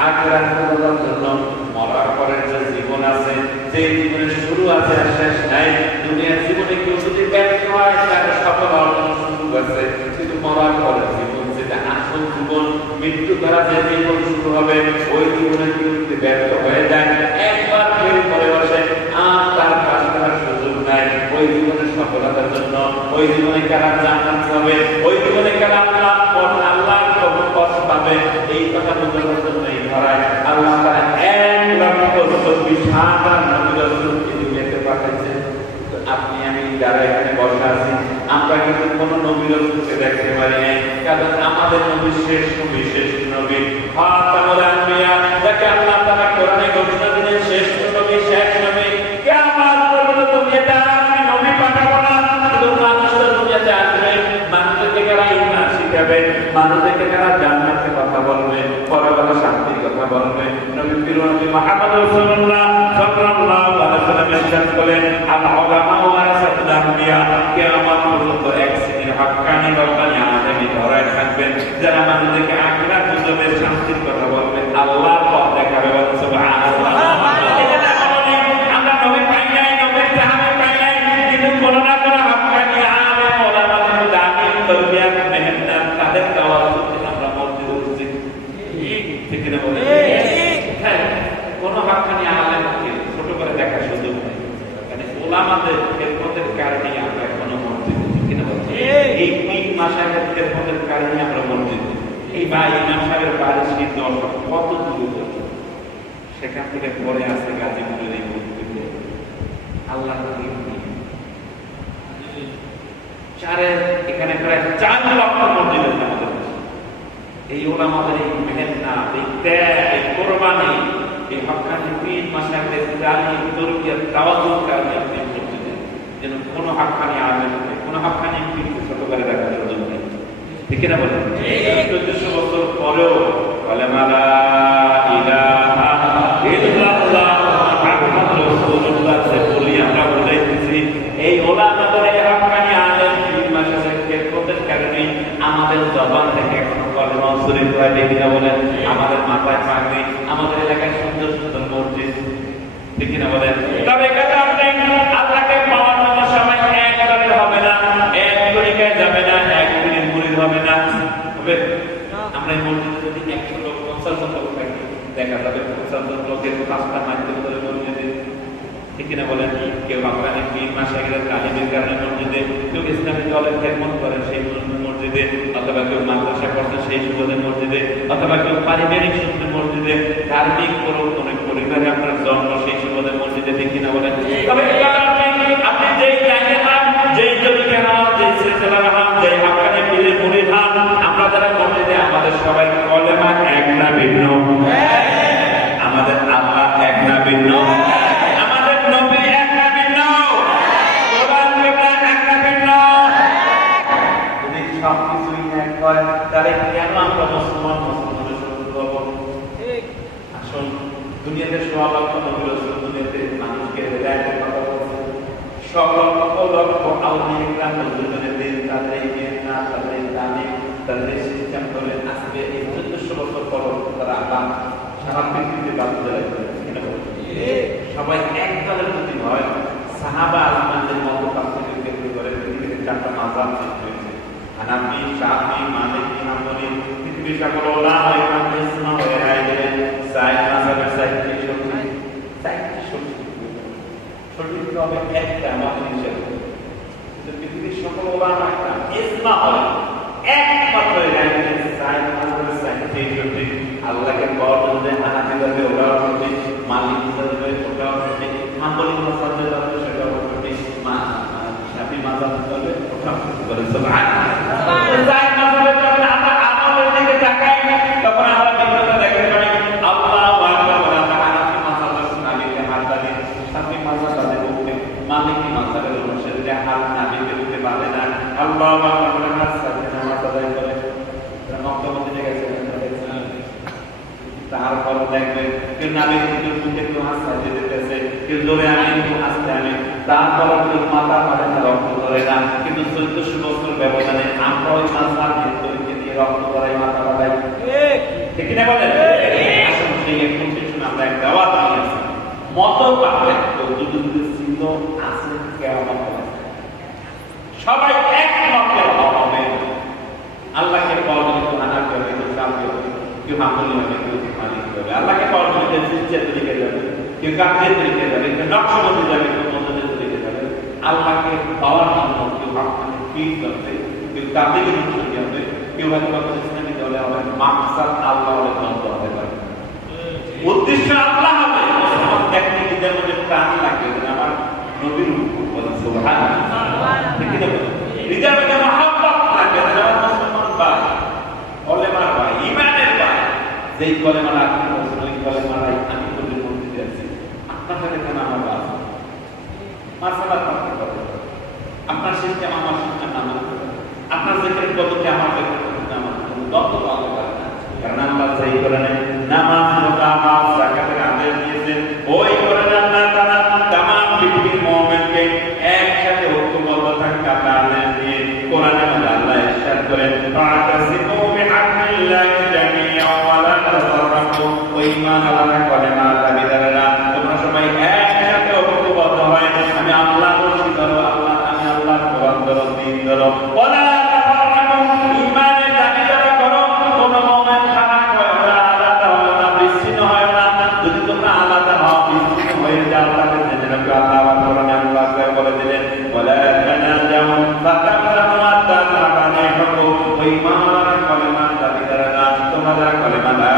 আখিরাত করার জন্য, মরার পরের যে জীবন আছে, যে জীবনের শুরু আছে আর শেষ নাই, দুনিয়ার জীবনে কেউ যদি ব্যর্থ হয় তার সফল হওয়ার সুযোগ আছে, কিন্তু মরার পরের জীবন যেটা আসল জীবন, মৃত্যু দ্বারা যে জীবন শুরু হবে, ওই জীবনে কেউ যদি ব্যর্থ হয়ে যায়, একবার ফেল করে বসে আর তার কাজ করার সুযোগ নাই, ওই জীবনের সফলতার জন্য, ওই জীবনে কারা জান্নাত পাবে, ওই জীবনে কারা আল্লাহর পথ পাবে, এই কথা বোঝানোর জন্য এই ধরায় আল্লাহ তাআলা 1,40,000 নবী রাসূলকে দুনিয়াতে পাঠাইছেন। আপনি আমি যারা এখানে বসা আছি, আমরা কিন্তু কোন নবী রাসূলকে দেখতে পারি নাই, কারণ আমাদের নবী শেষ নবী, শেষ নবী খাতামুল আম্বিয়া, যাকে আল্লাহ তাআলা কোরআনে ঘোষণা দিলেন শেষ নবী, শেষ নবী, কিয়ামত পর্যন্ত দুনিয়াতে আমি নবী পাঠাবো না, শুধু মানুষের দুনিয়াতে আসবে, মানুষকে যারা ঈমান শিখাবে, মানুষকে যারা জান্নাতের কথা বলবে, পরকালে শান্তির কথা বলবে। নবী নবী মুহাম্মদ রাসূলুল্লাহ সাল্লাল্লাহু আলাইহি ওয়াসাল্লাম ইরশাদ করেন, আল উলামা ওয়ারাসাতুল আম্বিয়া, কিয়ামত পর্যন্ত এক শ্রেণীর হক্কানি রব্বানি আলেমী ধরায় থাকবেন, যারা মানুষকে আখিরাত বুঝাবে, শান্তির কথা বলবে, আল্লাহর পথ দেখাবে, সুবহানাল্লাহ। আমরা নবী পাই নাই, নবীর সাহাবা পাই নাই, কিন্তু কোন না কোন হক্কানি আলেম ওলামা দামি তরবিয়াত মেহনত তাদের দাওয়াত করতে আমরা মসজিদে উঠছি, ঠিক কিনা বলেন? হ্যাঁ, কোন হক্কানি আলেমকে ছোট করে দেখা সুযোগ নেই, মানে ওলামাদের খেদমতের কারণে আমরা এখনো মসজিদে, ঠিক কিনা বলেন? এই পীর মাশায়েখের খেদমতের কারণে আমরা মসজিদে, এই বা ইমাম সাহেবের বাড়ির শীত দর্শক কত দূরে, সেখান থেকে পরে আসে গাজীপুরের এই মসজিদে আল্লাহ চারে, এখানে প্রায় 4 লক্ষ মসজিদ আছে আমাদের। এই ওলামাদের এই মেহনত, এই ত্যাগ, এই কোরবানি, এই হক্কানি পীর মাশায়েখদের দানি তরবিয়ত তাওয়াজ্জুর কারণে আপনি মসজিদে, যেন কোনো হক্কানি আলেম, কোনো হক্কানি পীরকে ছোট করে দেখার সুযোগ নেই, ঠিক না বলেন? 1400 বছর পরেও বলে লা ইলাহা কাজাবে 75 লোকের 5টা মাধ্যম করে মসজিদে, ঠিক কিনা বলেন? কেউ আপনার 3 মাস আগে তালিমের কারণে মসজিদে, কেউ ইসলামী দলের খেদমত করেন সেই মসজিদে, অথবা কেউ মাদ্রাসা করছেন সেই সুবাদে মসজিদে, অথবা কেউ পারিবারিক সূত্রে মসজিদে, ধার্মিক অনেক পরিবারে আপনার জন্ম সেই সুবাদে মসজিদে, ঠিক কিনা বলেন? তবে আপনি যেই জায়গায় হন, যেই তরিকা হন, যেই সিলসিলার হন, যেই হাক্কানি পীরের মুরিদ হন, আমরা যারা মসজিদে আমাদের সবাই কলেমা এক না ভিন্ন? আমাদের আল্লাহ এক না ভিন্ন? আমাদের নবী এক না ভিন্ন? কোরআন এক না ভিন্ন? যদি সবকিছুই এক হয় তাহলে কেন আমরা মুসলমানের শুরু করবো? আসুন, দুনিয়াতে সোয়া লক্ষ নবী রাসূল দুনিয়াতে মানুষকে হেদায়েতের কথা বলছেন, লক্ষ লক্ষ আউলিয়া ইকরাম দুনিয়াতে দিন তাদের জ্ঞান না, তাদের জানে, তাদের সিস্টেম করে আজকে এই 1400 বছর পর তারা আল্লাহ সারা পৃথিবীতে বাদ দেয়। সবাই এক দলের প্রতি হয়। সাহাবা আলমানদের মতো পার্থক্য কেন্দ্র করে পৃথিবীতে 4টা মাযহাব সৃষ্টি হয়েছে: হানাফি, শাফি, মালিকি, হাম্বলি। পৃথিবীর সকল উলামা ইকরাম ইজমা হয়ে রায় দিলেন সাইদ মাযহাবের 4টি সঠিক হবে একটা আমাদের হিসেবে। পৃথিবীর সকল উলামা ইকরাম ইজমা হয় একমাত্র রায় দিলেন সাইদ মাযহাবের 4টি সঠিক। আল্লাহকে পাওয়ার জন্য হানাফি যাবে ওরাও সঠিক, মালিকি যাবে ওরাও সঠিক, হাম্বলি মাযহাব যাবে সেটাও সঠিক, শাফি মাযহাব যাবে ওটাও সঠিক। বলেন সুবহানাল্লাহ। সাইদ মাযহাবে যখন আমরা আমলের দিকে তাকাই তখন আমরা ভিন্নতা দেখতে পাই। আল্লাহু আকবার বলে আমরা হানাফি মাযহাবের নাবিকে হাত দিই, শাফি মাযহাবের বলতে মালিকি মাযহাবের অনুসারীরা হাত নাবিকে দিতে পারে না। আল্লাহু আকবার বলে হাত সাথে নামাজ আদায় করে। মক্কা মদিনা গেছে, তারপর দেখবেন কেউ নাবির ভিতর মুখে কেউ হাসতে দিতেছে, কেউ জোরে আনে কেউ হাসতে আনে, তারপর কেউ মাথা মারে না, রক্ত ধরে না। কিন্তু 1400 বছর ব্যবধানে আমরা ওই মাঝহাব তরিকে দিয়ে রক্ত ধরাই, মাথা বাড়াই, ঠিক কিনা বলেন? আসুন সেই একটু শুনে আমরা এক দাওয়াত নিয়েছি। মত পার্থক্য যদি ছিল আছে কেমন হবে? সবাই এক মতের হবে। আল্লাহকে পাওয়ার জন্য হানাফি হবে, কেউ শাফি হবে, কেউ হাম্বলি হবে, কেউ মালিকি হবে। আল্লাহকে পাওয়ার জন্য কেউ সিজদার তরিকে যাবে, কেউ কাফের তরিকে যাবে, কেউ নকশবন্দি যাবে, কেউ মুতাজিলা তরিকে যাবে। আল্লাহকে পাওয়ার জন্য কেউ হাক্কানি পীর হবে, কেউ তাবলীগী অনুসারী হবে, কেউ হয়তো ইসলামী দলে হবে। মাকসাদ আল্লাহ হলে দ্বন্দ্ব হবে না, উদ্দেশ্য আল্লাহ হবে। মুসলমান দেখতে নিজের মধ্যে প্রাণ লাগবে যে আমার নবীর উপর, বলেন সুবহানাল্লাহ, ঠিক কি না? নিজের মধ্যে মহব্বত লাগবে যে আমার মুসলমান ভাই, কলেমার ভাই, ঈমানের ভাই। যেই কলেমা রাখতে বলছেন ওই কলেমারাই আমি নবীর মসজিদে আছি, আপনার সাথে কেন আমার বাস মাসালা থাকতে পারে? আপনার সিস্টেম আমার সিস্টেম আমার, আপনার যেখানে পদ্ধতি আমার পদ্ধতি আমার, দ্বন্দ্ব পাওয়া পারে না। কারণ আল্লাহ যেই কোরআনে নামাজ, মুকামাত, যাকাতের আদেশ দিয়েছেন, ওই কোরআনে আল্লাহ তাআলা तमाम পৃথিবীর মুমিনকে একসাথে ঐক্যবদ্ধ থাকতে আল্লাহ আদেশ দিয়ে কোরআনে আল্লাহ ইরশাদ করেন, ফাতাসিমু বিহাবলিল্লাহি জামিআন ওয়া লা তাফাররাকু। ওই ঈমান আল্লাহর কলেমা দাবিদাররা তোমরা সবাই একসাথে ঐক্যবদ্ধ হয়, আমি আল্লাহর রশি ধরো, আমি আল্লাহর কোরআন ধরো, দ্বীন ধরো, ওয়া লা তাফাররাকু। ঈমানের দাবিদাররা করো, তোমরা মুমিন খারাপ হয় না, আলাদা হয় না, বিচ্ছিন্ন হয় না। যদি তোমরা আলাদা হও, বিচ্ছিন্ন হয়ে যাও, তাহলে জেনে রাখো আল্লাহ কোরআনে আল্লাহ বলে দিলেন, ওয়ালা তানাজাউ ফাতাফরাকু হাত্তা তাবানা হুকুম। ওই ঈমানের কলেমা দাবিদাররা তোমরা যারা কলেমা লা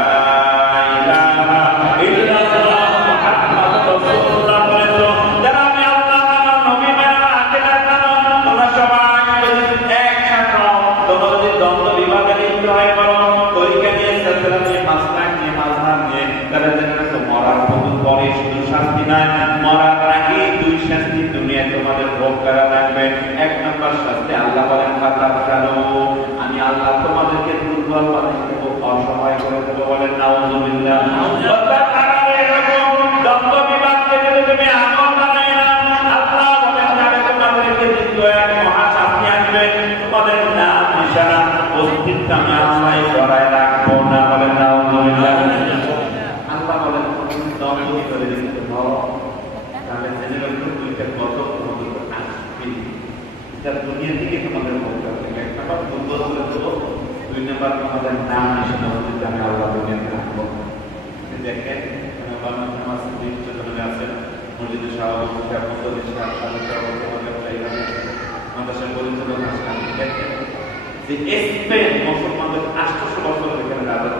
ইলাহা ইল্লাল্লাহ মুহাম্মাদুর রাসূলুল্লাহ বলেছো, যারা আমি আল্লাহ আমার নবী মেরা আখিরাত জানো, তোমরা সবাই একসাথে হও। তোমরা যদি দ্বন্দ্ব বিভাগে লিপ্ত হয়ে পড়ো, তরিকা নিয়ে, সিলসিলা নিয়ে, মাসলাক নিয়ে, মাযহাব নিয়ে, তাহলে জেনে রাখো মরার পরে শুধু শাস্তি নয়, মরার আগে 2 শাস্তি দুনিয়ায় তোমাদের ভোগ করা লাগবে। 1 নম্বর শাস্তি আল্লাহ বলেন ফাতাফরাকু, আমি আল্লাহ তোমাদেরকে দুর্বল বানিয়ে দেব, অসহায় করে দেব। বলেন নাউযুবিল্লাহ। দ্বন্দ্ব বিবাদকে যদি তুমি আমল বানাই না, আল্লাহ বলেন তাহলে তোমাদেরকে দ্বিতীয় এক মহা শাস্তি আসবে। তোমাদের নাম নিশানা অস্তিত্ব আমি আল্লাহ সরায় রাখবো না। বলেন নাউযুবিল্লাহ। আল্লাহ বলেন তুমি দ্বন্দ্ব করে দিতে পারো, তাহলে জেনে রাখো দুইটা কত আসবে। এটা দুনিয়া থেকে তোমাদের বলতে হবে। 1 নম্বর দুর্বল করে দেবো, 2 নম্বর তোমাদের নাম নিশানা অস্তিত্ব আমি আল্লাহ দুনিয়াতে রাখবো। দেখেন নামাজ আছেন মসজিদের সভাপতি আপনাদের মাদ্রাসার পরিচালক আসেন দেখেন যে স্পেন মুসলমানদের 800 বছর এখানে রাজা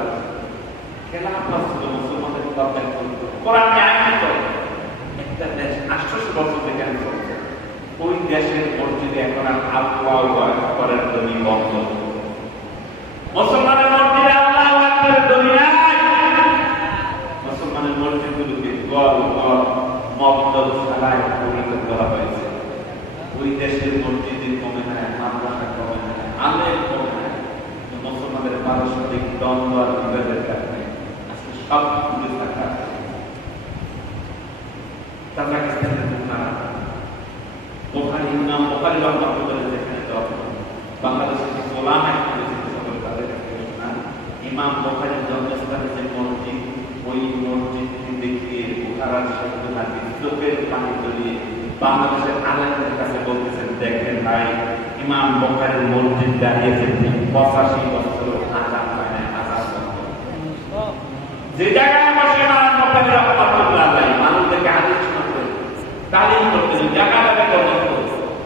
খেলাফত ছিল মুসলমানদের কোরআন আইন একটা দেশ 800 বছর এখানে চলছে ওই দেশের মসজিদে এখন আর আল্লাহু আকবারের ধ্বনি বন্ধ মুসলমানের মসজিদে আল্লাহু আকবারের ধ্বনি নাই মুসলমানের মসজিদগুলোকে গোল গোল মকদল সালায় পরিণত করা হয়েছে ওই দেশের মসজিদে কমে না মাদ্রাসা কমে না আলেম কমে না মুসলমানের পারস্পরিক দ্বন্দ্ব আর বিভেদের কারণে আজকে সব কিছু থাকা তাজাকিস্তানের বুখারী ইমাম বুখারী রহমাতুল্লাহ যেখানে তো বাংলাদেশের যে ওলামা সকল তাদের কাছে শোনা ইমাম বুখারীর জন্মস্থানে যে মসজিদ ওই মসজিদটি দেখিয়ে বুখারার শব্দ হাদিস চোখের পানি জড়িয়ে বাংলাদেশের আলেমদের কাছে বলতেছেন দেখেন ভাই ইমাম বুখারীর মসজিদ দাঁড়িয়েছে 85 বছর আজান হয় না আজান যে জায়গায় বসে ইমাম বুখারী রহমাতুল্লাহ আলাইহি মানুষদেরকে হাদিস শোনাতেন তালিম করতেন জায়গাটা করতেন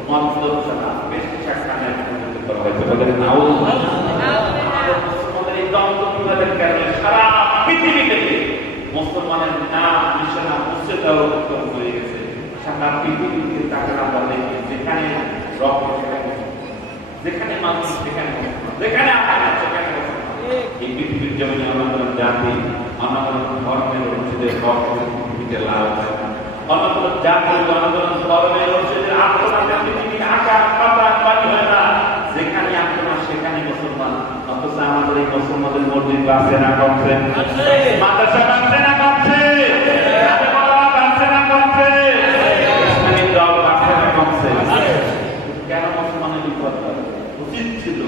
মতলব ছাড়া বেশ শাখানে করা হয়েছে বলেন নাউজুবিল্লাহ মুসলমানদের এই দ্বন্দ্ব বিবাদের কারণে সারা পৃথিবীতে মুসলমানের নাম নিশানা উচ্চতা উত্তম হয়ে গেছে সারা পৃথিবীতে তাকে আমরা দেখি যেখানে রক্ত যেখানে মানুষ সেখানে যেখানে আমরা সেখানে এই পৃথিবীর জমিনে অন্যান্য জাতি অন্যান্য ধর্মের মসজিদের রক্ত পৃথিবীতে লাল অন্যান্য জাতি অন্যান্য ধর্মের মসজিদের আত্মনাথের পৃথিবীর আকাশ পাতাল পানি হয় না যেখানে আত্মনাথ সেখানে মুসলমান অথচ আমাদের এই মুসলমানদের মসজিদ বাঁচে না কমছে মাদ্রাসা বাঁচে না কমছে বাঁচে না কমছে ইসলামিক দল বাঁচে না কমছে কেন মুসলমানের বিপদ উচিত ছিল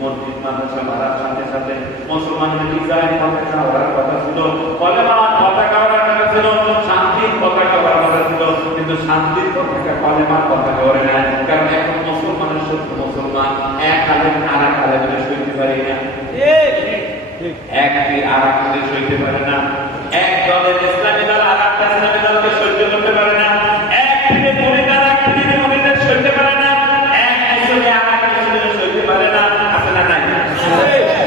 মসজিদ মাদ্রাসা বাড়ার সাথে সাথে মুসলমানের বিজয় পতাকা ওড়ার কথা ছিল কলেমার পতাকা ওড়ার কথা ছিল শান্তির পতাকা ওড়ার কথা ছিল কিন্তু শান্তির পতাকা কলেমার পতাকা ওড়ে না কারণ এখন মুসলমানের সত্য মুসলমান এক আলেম আর এক আলেমের সইতে পারে না এক পীর আর এক পীরের সইতে পারে না এক দলের ইসলামী দল আর একটা ইসলামী দলকে সহ্য করতে পারে না এক পীরের মুরিদ আর এক পীরের মুরিদের সইতে পারে না এক মুসলিম আর এক মুসলিমের সইতে পারে না আছে না নাই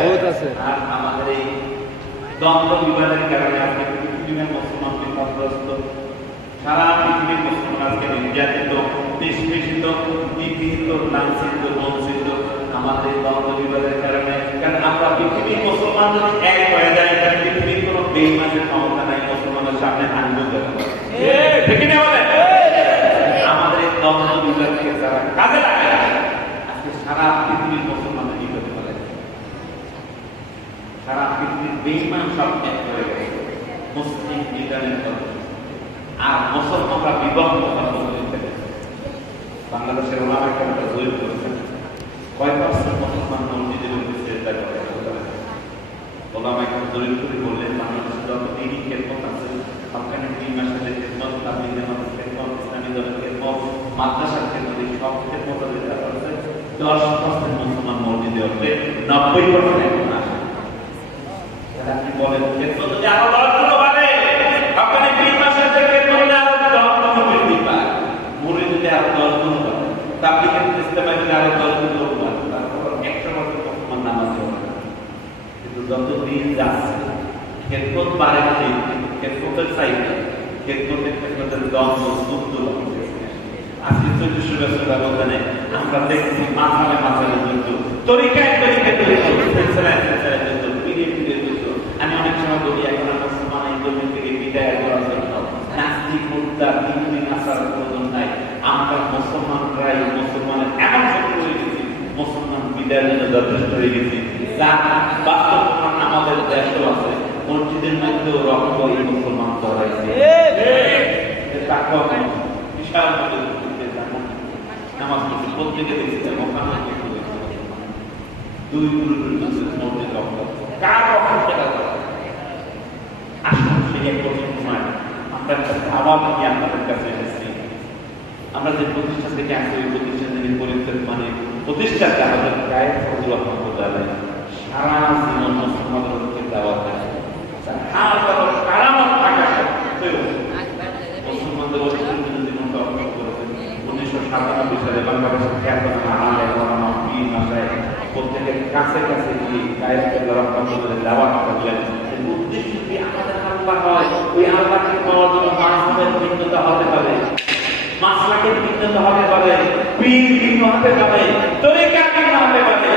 বহুত আছে আর আমাদের এই দ্বন্দ্ব বিবাদের কারণে আজকে পৃথিবীর মুসলমান বিপদগ্রস্ত সারা পৃথিবীর মুসলমান আজকে নির্যাতিত নিষ্পেষিত নিপীড়িত লাঞ্ছিত বঞ্চিত আমাদের দ্বন্দ্ব বিবাদের কারণে কারণ আমরা পৃথিবীর মুসলমান যদি এক হয়ে যায় তাহলে পৃথিবীর কোনো বেঈমানের ক্ষমতা নাই মুসলমানের সামনে আনবো ঠিক না বলে আমাদের এই দ্বন্দ্ব বিবাদকে যারা কাজে লাগে আজকে সারা পৃথিবীর মুসলমানের বিপদে ফেলে সারা পৃথিবীর বেঈমান সব এক হয়ে গেছে মুসলিম বিজ্ঞানের কথা আর মুসলমানরা বিভক্ত বাংলাদেশের ওলামা কেরামরা জয়ী করেছেন কয় পার্সেন্ট মুসলমান মসজিদের মধ্যে চেষ্টা করে ওলামা কেরাম জয়ী করে বললেন বাংলাদেশের যত দিনই খেদমত আছে সরকারি 3 মাসের খেদমত তাবলীগ জামাতের খেদমত ইসলামী দলের খেদমত মাদ্রাসার খেদমত এই সব খেদমত যেটা আছে 10% মুসলমান মসজিদে হলে 90% এখন আসে তারা কি বলেন খেদমত যদি আরো 10 বাড়ে আপনি 3 মাসের খেদমত আরো 10 বৃদ্ধি পায় মুরিদে আরো 10 গুণ বাড়ে তাবলীগের ইস্তেমায় আরো 10 গুণ বাড়ে তারপর 100 বছর মুসলমান নামাজ পড়ে কিন্তু যত দিন যাচ্ছে খেদমত বাড়ে ঠিক খেদমতের চাইতে খেদমতের দ্বন্দ্ব যুদ্ধ আজকে 1400 বছর ব্যবধানে আমরা দেখছি মাঝাবে মাঝাবে যুদ্ধ তরিকায় যুদ্ধ পিড়ে যুদ্ধ আমি অনেক সময় বলি এখন মুসলমান এই জমি থেকে বিদায় করার জন্য নাস্তিক মুদ্রা 3 দিন আসার প্রয়োজন নাই আমরা মুসলমানরাই মুসলমানের এমন শক্তি হয়ে গেছি মুসলমান বিদায়ের জন্য যথেষ্ট হয়ে গেছি যা বাস্তব আমাদের দেশও আছে মসজিদের মধ্যেও রক্ত এই মুসলমান চড়াইছে বিশাল নামাজ পড়ছে প্রত্যেকে দেখেছে ওখানে 2 গুরুর মসজিদ রক্ত কার রক্ত আসুন সেই এক বছর সময় আমরা একটা আবার নিয়ে আপনাদের কাছে এসেছি আমরা যে প্রতিষ্ঠান থেকে আসছি ওই প্রতিষ্ঠান থেকে পরিত্যাগ মানে প্রতিষ্ঠানকে আমাদের গায়ে ফজল রহমতুল্লাহ সারা জীবন মুসলমানদেরকে দাওয়াত দেয় হাল করার কারামত থাকা সত্ত্বেও মুসলমানদের অধিকাংশ জীবনটা অপেক্ষা করেছেন। 1997 সালে বাংলাদেশের খ্যাতনামা আলেম ওলামা পীর মাশায়েখ প্রত্যেকের কাছে কাছে গিয়ে গায়েব কেবলার রহমতুল্লাহ দাওয়াত করলেন। উদ্দেশ্য কি আমাদের আল্লাহ হয়, ওই আল্লাহকে পাওয়ার জন্য মাসলাকের ভিন্নতা হতে পারে, মাসলাকের ভিন্নতা হতে পারে, পীর ভিন্ন হতে পারে, তরিকা ভিন্ন হতে পারে,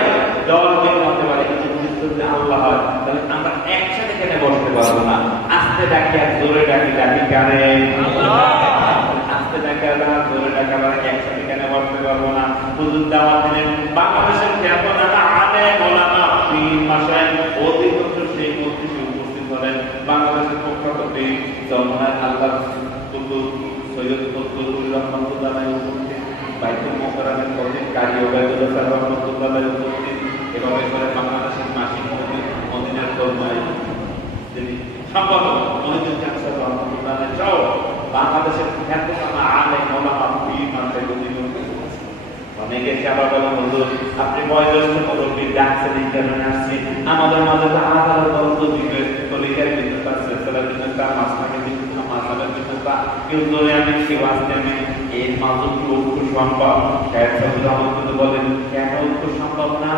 দল ভিন্ন হতে পারে, কিন্তু উদ্দেশ্য যদি আল্লাহ হয় তাহলে আমরা একসাথে এখানে বসতে পারবো না। আস্তে ডাকি আর জোরে ডাকি, ডাকি কারে আল্লাহ। আস্তে ডাকি আর জোরে ডাকি আমরা একসাথে এখানে বসতে পারবো না। হুজুর দাওয়াত দিলেন, বাংলাদেশের খ্যাতনামা আলেম ওলামা পীর মাশায়েখ অধিকাংশ সেই মজলিসে উপস্থিত হলেন। বাংলাদেশের প্রখ্যাত পীর জমানায় আল্লাহ কুতুব সৈয়দ কুতুবুর রহমাতুল্লাহ উপস্থিত, বাইতুল মুকাররমের খতিব কারি ওবায়দুল্লাহ সাহেব রহমাতুল্লাহ উপস্থিত, এভাবে করে বাংলাদেশের মাসিক মদিনার কর্মায় যিনি সম্পাদক মহিউদ্দিন খান সাহেব রহমাতুল্লাহ সহ বাংলাদেশের খ্যাতনামা আলেম ওলামা পীর মাশায়েখ অনেকে চাপা বলা হুজুর আপনি বয়োজ্যেষ্ঠ মুরব্বী ডাকছেন এই কারণে আসছি, আমাদের মাঝে তো আলাদা দ্বন্দ্ব দিবে, তরিকার ভিন্নতা, সিলসিলার ভিন্নতা, মাসলাকের ভিন্নতা, মাযহাবের ভিন্নতা, কেউ জোরে আমি কেউ আস্তে আমি, এর মাঝে কি ঐক্য সম্ভব? শাহেদ সাহেব আমাকে বলেন কেন ঐক্য সম্ভব না?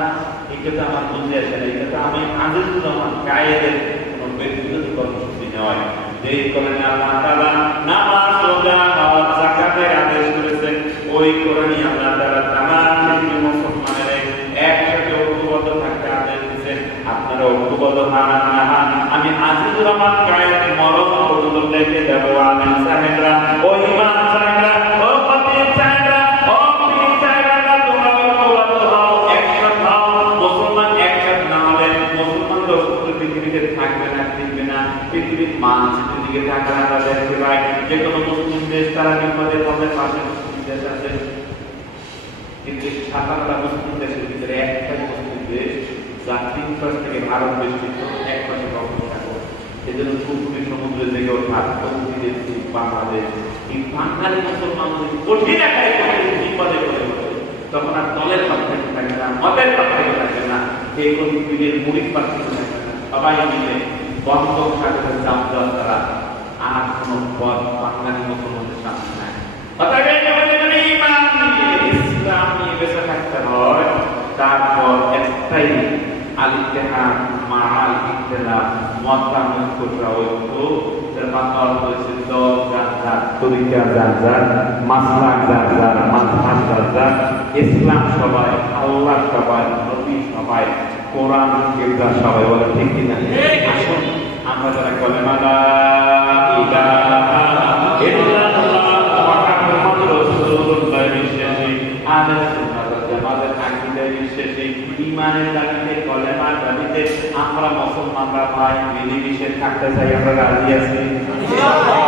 এটা তো আমার বুঝে আসে না, এটা তো আমি আজিজুর রহমান কায়েদের কোনো ব্যক্তিগত কর্মসূচি নয়। যেই কারণে আল্লাহ তাআলা নামাজ, রোজা, হজ, যাকাতের আদেশ করেছেন, ওই কোরআনই আল্লাহ তাআলা তামাম পৃথিবীর মুসলমানের একসাথে ঐক্যবদ্ধ থাকতে আদেশ দিয়েছেন। আপনারা ঐক্যবদ্ধ হন না হন, আমি আজিজুর রহমান কায়েদ মরণ পর্যন্ত দেখে দেবো। আলেম সাহেবরা, ও ইমাম সাহেবরা, ও খতিব সাহেবরা, ও পীর সাহেবরা, তোমরা ঐক্যবদ্ধ হও, একসাথে হও। মুসলমান একসাথে না হলে মুসলমানদের অস্তিত্ব পৃথিবীতে থাকবে না, টিকবে না। পৃথিবীর মানচিত্রের দিকে তাকালে আমরা দেখতে পাই যে কোনো মুসলিম দেশ তারা বিপদের মধ্যে পাশে মুসলিম দেশ আছে, কিন্তু 57টা মুসলিম দেশের ভিতরে একটাই মুসলিম দেশ যা 3 পাশ থেকে ভারত বেষ্টিত, এক পাশে বঙ্গোপসাগর। এজন্য পূর্বী সমুদ্রের দিকেও থাকতো বাংলাদেশ। এই বাঙালি মুসলমান যদি কঠিন একাই বিপদে পড়ে ওঠে, তখন আর দলের পার্থক্য থাকে না, মতের পার্থক্য থাকে না, এই কোন পীরের মুরিদ পার্থক্য থাকে না, সবাই মিলে বঙ্গোপসাগরের জাম দেওয়া ছাড়া আর কোন পথ বাঙালি মুসলমানদের সামনে নাই। ইসলাম নিয়ে বেঁচে থাকতে হয়, তারপর একটাই আল-ইত্তেহাদ মা'আল ইখতিলাফ, মতানৈক্যতা ঐক্য, এর বাংলা হয়েছে দল যার যার, তরিকা যার যার, মাসলাক যার যার, মাযহাব যার যার, ইসলাম সবাই, আল্লাহ সবাই, নবী সবাই, কোরআন কিবলা সবাই, বলে ঠিক কিনা? আসুন আমরা যারা কলেমা লা ইলাহা ইল্লাল্লাহ মুহাম্মাদুর রাসূলুল্লাহ বিশ্বাসী, আহলে সুন্নাত ওয়াল জামাতের আকীদায় বিশ্বাসী, ঈমানের দাবিতে, কলেমার দাবিতে আমরা মুসলমানরা ভাই মিলেমিশে থাকতে চাই, আমরা রাজি আছি ইনশাআল্লাহ।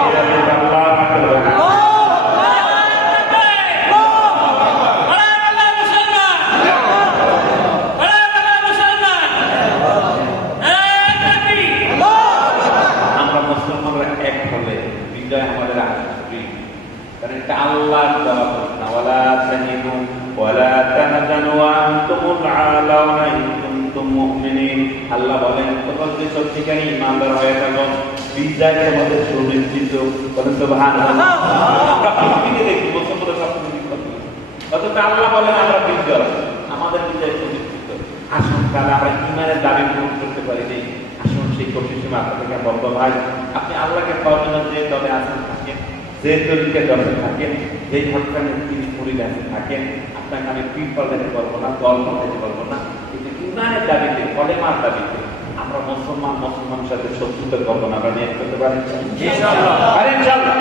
আল্লাহর দেওয়া ঘোষণা, ওয়ালা তাহিনু ওয়ালা তাহজানু ওয়া আনতুমুল আ'লাউনা ইন কুনতুম মুমিনিন। আল্লাহ বলেন তোমরা যদি সত্যিকারী ঈমানদার হয়ে থাকো, বিজয় তোমাদের সুনিশ্চিত। বলেন সুবহানাল্লাহ। আমরা পৃথিবীতে দেখি মুসলমানরা সবচেয়ে বিপদ, অথচ আল্লাহ বলেন আমরা বিজয়, আমাদের বিজয় সুনিশ্চিত। আসুন তাহলে আমরা ঈমানের দাবি পূরণ করতে পারি নি। আসুন সেই কঠিন সময় আপনাকে বলবো, ভাই আপনি আল্লাহকে পাওয়ার জন্য যে দলে আছেন থাকেন, যে তরিকে দলে থাকেন, যেই হকানে তিনি পরিবেশে থাকেন, আপনাকে আমি পীর পাল্টাতে পারবো না, দল পাল্টাতে পারবো না, কিন্তু ঈমানের দাবিতে, কলেমার দাবিতে আমরা মুসলমানের সাথে শত্রুতা করবো না, আমরা নিয়ত করতে পারি ইনশাআল্লাহ। আরে ইনশাআল্লাহ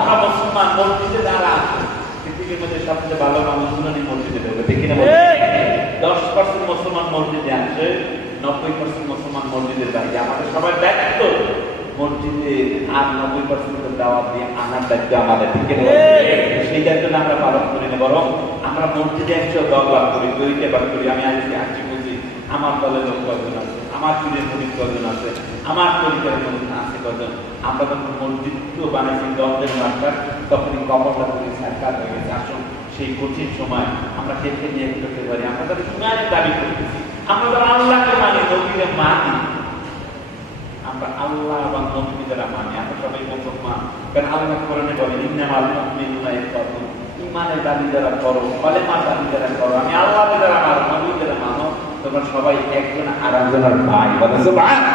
আমরা মুসলমান মসজিদে যারা আছে, পৃথিবীর মধ্যে সবচেয়ে ভালো মানুষগুলো মসজিদে ঢোকে, ঠিক কিনা? 10% মুসলমান মসজিদে আছে, 90% মুসলমান মসজিদের বাইরে। আমাদের সবার দায়িত্ব মসজিদে আর 90% দাওয়াত দিয়ে আনার দায়িত্ব আমাদের, ঠিক কিনা? সেই দায়িত্ব আমরা পালন করি না, বরং আমরা মসজিদে 100 দল লাভ করি, তরিকা লাভ করি। আমি আজকে আসছি বুঝি আমার দলের লোক কজন আছে, আমার পীরের মুরিদ কজন আছে, আমার তরিকার মধ্যে আছে কজন। আমরা যখন মসজিদকেও বানাইছি 10 জন মাস্টার, তখনই কবরটা করি সরকার হয়ে গেছে। আসুন সেই কঠিন সময় আমরা দেখে নিয়ে করতে পারি। আমরা তাদের ঈমানের দাবি করতেছি, আমরা তারা আল্লাহকে মানি, নবীকে মানি, আমরা আল্লাহ এবং নবী যারা মানি, আমরা সবাই মুসলমান। কারণ আল্লাহ কোরআনে বলেন, ইন্নামাল মুমিনুনা ইখওয়াতুন, ঈমানের দাবি যারা করো, কালেমার দাবি যারা করো, আমি আল্লাহ যারা মানো, নবী যারা মানো, তোমরা সবাই একজন আরেকজনের ভাই। বলেন সুবহানাল্লাহ।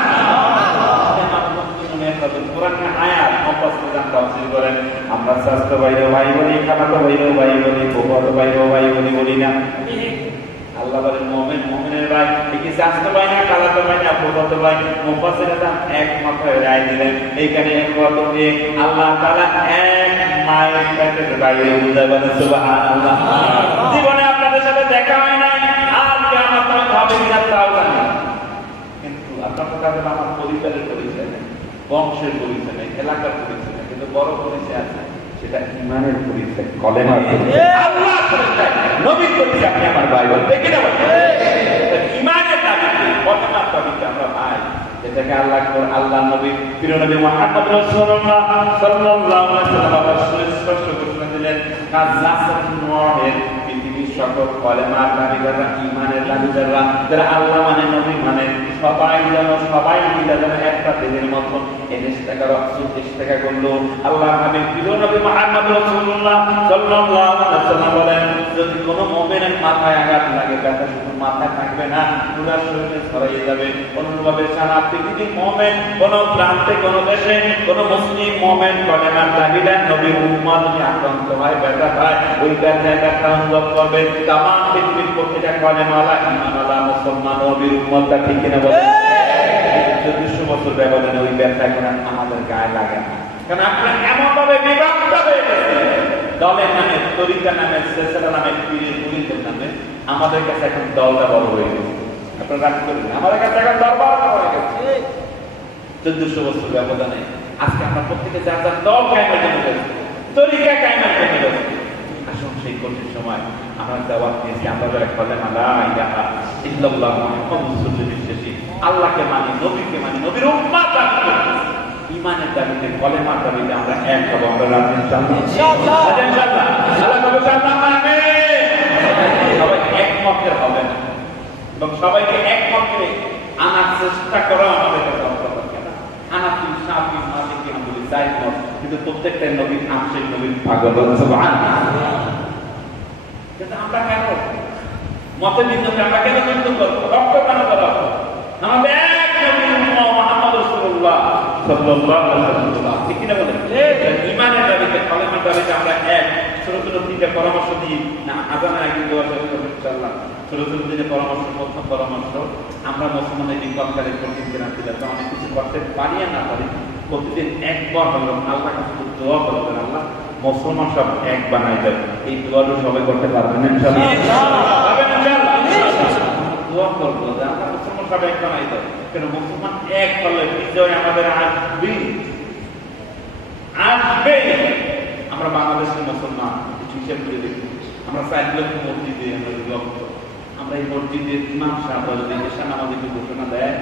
কোরআনের আয়াত মুফাসসিররা তাফসীর করেন, আমরা স্বাস্থ্য ভাইও ভাই বলি, খালাতো ভাইও ভাই বলি, ফুফাতো ভাইও ভাই বলি না। আল্লাহ বলেন মুমিন মুমিনের ভাই, কি স্বাস্থ্য ভাই না, খালাতো ভাই না, ফুফাতো ভাই? মুফাসসিররা এক মাত্রায় রায় দিলেন, এইখানে একমাত্র এক আল্লাহ তাআলা এক মায়ের পেটের বাইরে বুঝায়। বলেন সুবহানাল্লাহ। জীবনে আপনাদের সাথে দেখা হয় নাই, আর কিয়ামত হবে কিনা তাও জানি না, কিন্তু আপনাদের কাছে আমার পরিবারের পরিচয় নেই, বংশের পরিচয় নেই, এলাকার পরিচয় নেই, কিন্তু বড় পরিচয় আছে, সেটা ঈমানের পরিচয়, কলেমার পরিচয়, আল্লাহর পরিচয়, নবীর পরিচয়। আপনি আমার ভাই বলতে কি না? ঈমানের দাবিতে, কলেমার দাবিতে আমরা ভাই, যেটাকে আল্লাহ নবী প্রিয় নবী মুহাম্মদ রাসূলুল্লাহ সাল্লাল্লাহু আলাইহি ওয়াসাল্লাম স্পষ্ট ঘোষণা দিলেন, পৃথিবীর সকল কলেমার দাবিদাররা, ঈমানের দাবিদাররা, যারা আল্লাহ মানে, নবী মানে, সবাই যেন একটা দেহের মতো চেষ্টা করলো। আল্লাহ হাবিব প্রিয় নবী মুহাম্মদ রাসূলুল্লাহ সাল্লাল্লাহু আলাইহি ওয়াসাল্লাম বলেন, যদি কোনো মুমিনের মাথায় আঘাত লাগে, ব্যথা শুধু মাথায় থাকবে না, পুরো শরীরে ছড়িয়ে যাবে। অনুরূপভাবে সারা পৃথিবীর মুমিন, কোন প্রান্তে, কোন দেশে, কোন মুসলিম মুমিন কলেমার দাবিদার নবীর উম্মত যদি আক্রান্ত হয়, ব্যথা হয়, ওই ব্যথা অনুভব করবে তাম পৃথিবীর প্রত্যেকটা কলেমাওয়ালা, ঈমানওয়ালা মুসলমান নবীর উম্মতটা। ঠিক কিনা বলেন? 1400 বছর ব্যবধানে ওই ব্যথা এখন আমাদের গায়ে লাগে না, কারণ আপনারা এমন ভাবে বিভক্ত হয়ে গেছে, দলের নামে, তরিকা নামে, সিলসিলা নামে, পীরের মুরিদের নামে আমাদের কাছে এখন দলটা বড় হয়ে গেছে। আপনারা রাগ করেন, আমাদের কাছে এখন দরবার হয়ে গেছে। 1400 বছর ব্যবধানে আজকে আমরা প্রত্যেকে যার যার দল কায়েমের জন্য গেছি, তরিকা কায়েমের জন্য গেছি। আসুন সেই কঠিন সময় আমরা দাওয়াত দিয়েছি, আমরা যারা কলেমা লা ইলাহা ইল্লাল্লাহ মুহাম্মাদুর রাসূলুল্লাহ বিশ্বাসী, আল্লাহকে মানি, নবীকে মানি, নবীর উম্মত দাবি করি, ঈমানের দাবিতে, কলেমার দাবিতে আমরা এক হব। আমরা রাজি ইনশাআল্লাহ। ইনশাআল্লাহ আল্লাহ কবুল করুন। আমিন। সবাই একমতের হবে না, এবং সবাইকে একমতে আনার চেষ্টা করা আমাদের কাছে অন্তত না। হানাফি, শাফি, মালিকি, হাম্বলি যাই মত, কিন্তু প্রত্যেকটা নবীর আংশিক, নবীর পাগল। সুবহানাল্লাহ। কিন্তু আমরা কেন মতের বিরুদ্ধে, আমরা কেন যুদ্ধ করবো, রক্ত কেন করবো? আমাদের এক নবী মুহাম্মদ রাসূলুল্লাহ সাল্লাল্লাহু আলাইহি ওয়াসাল্লাম। ঠিক কি না বলেন? ঈমানের দাবিতে, কলেমার দাবিতে আমরা এক। ছোট ছোট তিনটা পরামর্শ দিই না, আজানের আগে দোয়া করব ইনশাআল্লাহ। ছোট ছোট তিনটা পরামর্শ। প্রথম পরামর্শ, আমরা মুসলমানের বিপক্ষে কঠিন ক্রান্তি যাতে অনেক কিছু করতে পারি আর না পারি, প্রতিদিন একবার হলো আল্লাহর কাছে দোয়া করবেন, আল্লাহ মুসলমান সব এক বানাই দেবে। এই দোয়াটা সবাই করতে পারবেন ইনশাআল্লাহ। পারবেন ইনশাআল্লাহ। দোয়া করবো যে আমরা মুসলমান সব এক বানাই দেবে, কেন মুসলমান এক হলে বিজয় আমাদের আসবে। আমরা বাংলাদেশের মুসলমান কিছু হিসেব করে দেখি, আমরা 4 লক্ষ মসজিদে আমরা বিভক্ত। আমরা এই মসজিদের ইমাম সাহেব যদি এশা নামাজকে ঘোষণা দেয়,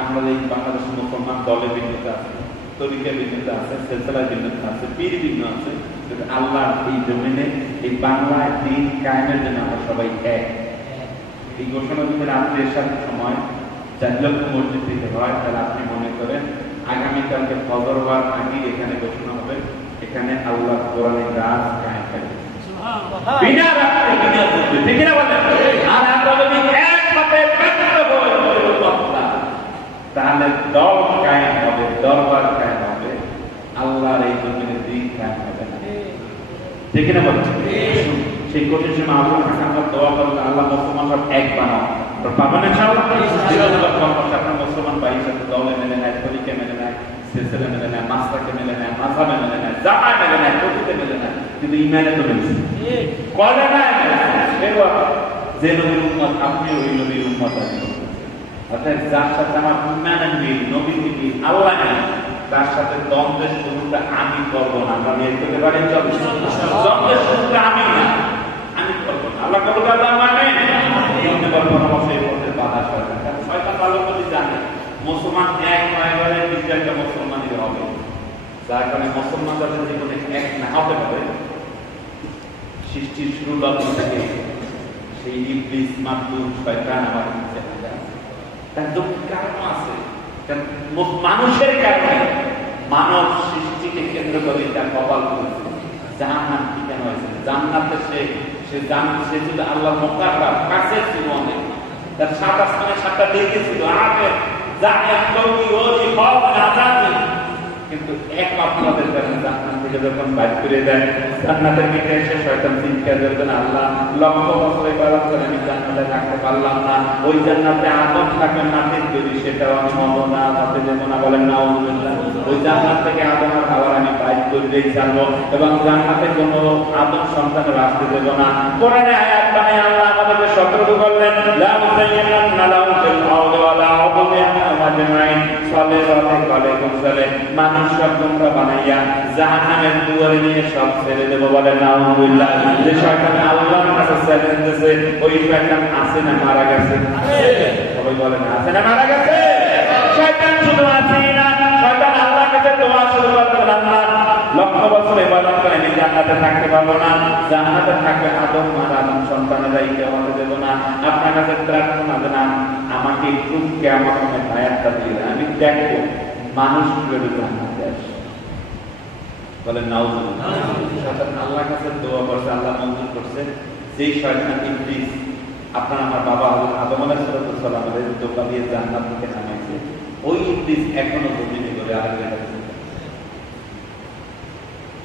আমরা এই বাংলাদেশের মুসলমান দলের ভিন্নতা আছে, তরিকার ভিন্নতা আছে, সিলসিলার ভিন্নতা আছে, পীর ভিন্ন আছে, কিন্তু আল্লাহ এই জমিনে, এই বাংলায় দিন কায়েমের জন্য আমরা সবাই এক। এই ঘোষণা যদি রাত্রে এশার সময় 4 লক্ষ মসজিদ থেকে হয়, তাহলে আপনি মনে করেন আগামীকালকে ফজর হওয়ার আগে এখানে ঘোষণা হবে, এখানে আল্লাহ কোরআনের রাজ কায়েম থাকবে। বিনা রাত্রে, বিনা যুদ্ধে। ঠিক না বলেন? আর আমরা যদি একসাথে ব্যস্ত হই, তাহলে দল কায়েম হবে, দরবার কায়েম হবে, আল্লাহর এই জমিনে দিন কায়েম হবে না। ঠিক না বলেন? সেই কঠিন সময় আল্লাহ আমরা দোয়া করলে আল্লাহ মুসলমান সব এক বানাও। পাবেন ইনশাআল্লাহ। আপনার মুসলমান ভাই সাথে দলে মেনে নেয়, তরিকা মেনে নেয়, সিলসিলা মেনে নেয়, মাসলাকে মেনে নেয়, মাযহাবে মেনে নেয়, জামায় মেনে নেয়, প্রকৃতি মেনে নেয়, কিন্তু ঈমানে তো মেনে নেয়। কলে না যে নবীর উম্মত, আপনি ওই নবীর উম্মত আছেন। অর্থাৎ যার সাথে আমার ঈমানের মিল, নবীর মিল, আল্লাহ মিল, তার সাথে দ্বন্দ্বের শুরুটা আমি করবো না। আমরা নিয়ে করতে পারি দ্বন্দ্বের শুরুটা আমি না, আমি করবো না। আল্লাহ করবো, আল্লাহ মানে পরামর্শ এই পথে বাধা সরকার। শয়তান ভালো করে জানে মুসলমান এক নয় বলে একটা মুসলমানই হবে, যার কারণে মুসলমান যাদের জীবনে এক না হতে পারে, সৃষ্টির শুরু লগ্ন থেকে সেই ইবলিস, মারদুদ, শয়তান আমার কাছে তার দুঃখ কারণ আছে। মানুষের কারণে মানব সৃষ্টিকে কেন্দ্র করে তার কপাল করেছে। জাহান্নাম কি কেন হয়েছে? জান্নাতে সে ছিল আল্লাহ মুকাররাম, কাছে ছিল অনেক। তার 7 আসমানে 7টা দিকে ছিল। কিন্তু এক অপরাধের কারণে জান্নাত থেকে যখন বাইর করে দেয়, জান্নাতের ভিতরে এসে শয়তান চিৎকার করতেন, আল্লাহ লক্ষ বছর ইবাদত করে আমি জান্নাতে থাকতে পারলাম না। ওই জান্নাতে আদম থাকে মাটির তৈরি, সেটাও আমি হবো না, তাতে দেবো না। বলেন নাউযুবিল্লাহ। ওই জান্নাত থেকে আদম আর হাওয়ার আমি বাইর করতেই ছাড়বো এবং জান্নাতে কোনো আদম সন্তানের আসতে দেবো না। কোরআনে আয়াত বানায় আল্লাহ আমাদেরকে সতর্ক করলেন, লা মুসাইয়ান্না লাহুম ফিল আরদি ওয়া লা উযবিয়ান্নাহুম আজমাইন। মানুষ সব তোমরা বানাইয়া জাহান্নামের দুয়ারে নিয়ে সব ছেড়ে দেবো। বলে নাউযুবিল্লাহ। যে শয়তান আল্লাহর কাছে চ্যালেঞ্জ দিয়েছে, ওই শয়তান আছে না মারা গেছে? সবাই বলেন আছে না মারা গেছে? শয়তান শুধু আছে না, শয়তান আল্লাহর কাছে দোয়া শুরু করতে আল্লাহ লক্ষ বছর ইবাদত করে আমি জান্নাতে থাকতে পারবো না। জান্নাতে থাকবে আদম আর আদম সন্তানেরা, কিয়ামতে দেব না। আপনার কাছে প্রার্থনা দেন, আমাকে একটু কিয়ামতের আয়াতটা দিয়ে আমি দেখবো মানুষ কিভাবে জান্নাতে আসে। বলেন নাউযুবিল্লাহ। শয়তান আল্লাহর কাছে দোয়া করছে, আল্লাহ মঞ্জুর করছে। যেই শয়তান ইবলিস আপনার আমার বাবা আদম আলাইহিস সালামের দোয়া দিয়ে জান্নাত থেকে নামাইছে, ওই ইবলিস এখনো জমিনে করে আগে আছে।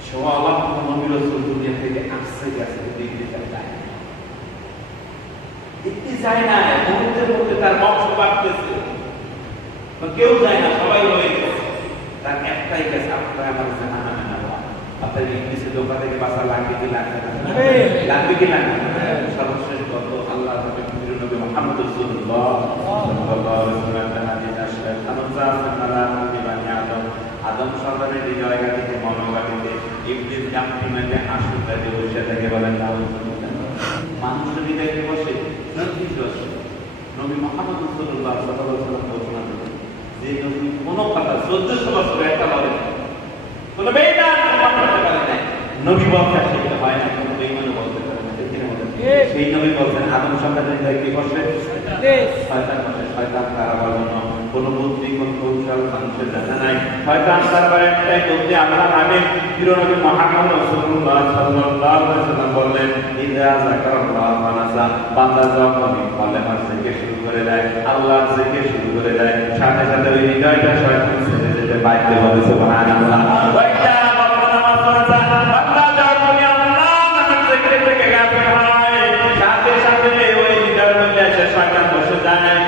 সোয়া লক্ষ নবী রাসূল দুনিয়া থেকে আসছে গেছে, দেখতে যায় দেখতে যায় না। মুহূর্তের মধ্যে তার বংশ বাড়তেছে, কেউ যায় না, সবাই রয়ে গেছে। তার একটাই কাছে, আপনারা আমার জাহান্নামে নামা। আপনার ইবলিসের দোকা থেকে বাঁচা লাগবে কি লাগবে না? লাগবে কি লাগবে না? সর্বশেষ কত আল্লাহ নবী মুহাম্মদ রাসূলুল্লাহ সাল্লাল্লাহু আলাইহি ওয়াসাল্লাম আদম সন্তানের হৃদয় থেকে মনোগাটিতে ইবলিস জামটি মেতে আসুতে বসে থাকে। বলেন নাউযুবিল্লাহ। মানুষের হৃদয়ে বসে নবী মুহাম্মদ রাসূলুল্লাহ সাল্লাল্লাহু আলাইহি ওয়াসাল্লাম ঘোষণা করেন যে নবী কোনো কথা 1400 বছর একটা বলেন, কোনো বেঈমান করতে পারে না। নবী বলছেন সেটা হয় না, কোনো বেঈমানও বলতে পারে না। সেই নবী বলছেন আদম সন্তানের হৃদয়ে কি বসে? শয়তান বসে। শয়তান তার জন্য কোনো বুদ্ধি, কোনো কৌশল মানুষের জানা নাই। শয়তান তার একটাই বুদ্ধি, আল্লাহ নামে নবী মুহাম্মদ রাসূলুল্লাহ সাল্লাল্লাহু আলাইহি ওয়াসাল্লাম বললেন, ইযা যাকারাল্লাহ ফানাসা, বান্দা যখন কালেমার জিকির শুরু করে দেয়, আল্লাহর জিকির শুরু করে দেয়, সাথে সাথে ওই হৃদয়টা শয়তান ছেড়ে যেতে বাধ্য হবে। সুবহানাল্লাহ। ওয়াইদা বান্দা মাসরাসা, বান্দা যখন আল্লাহ নামের জিকির থেকে গাফিল হয়, সাথে সাথে ওই হৃদয়ের মধ্যে এসে শয়তান বসে যায়।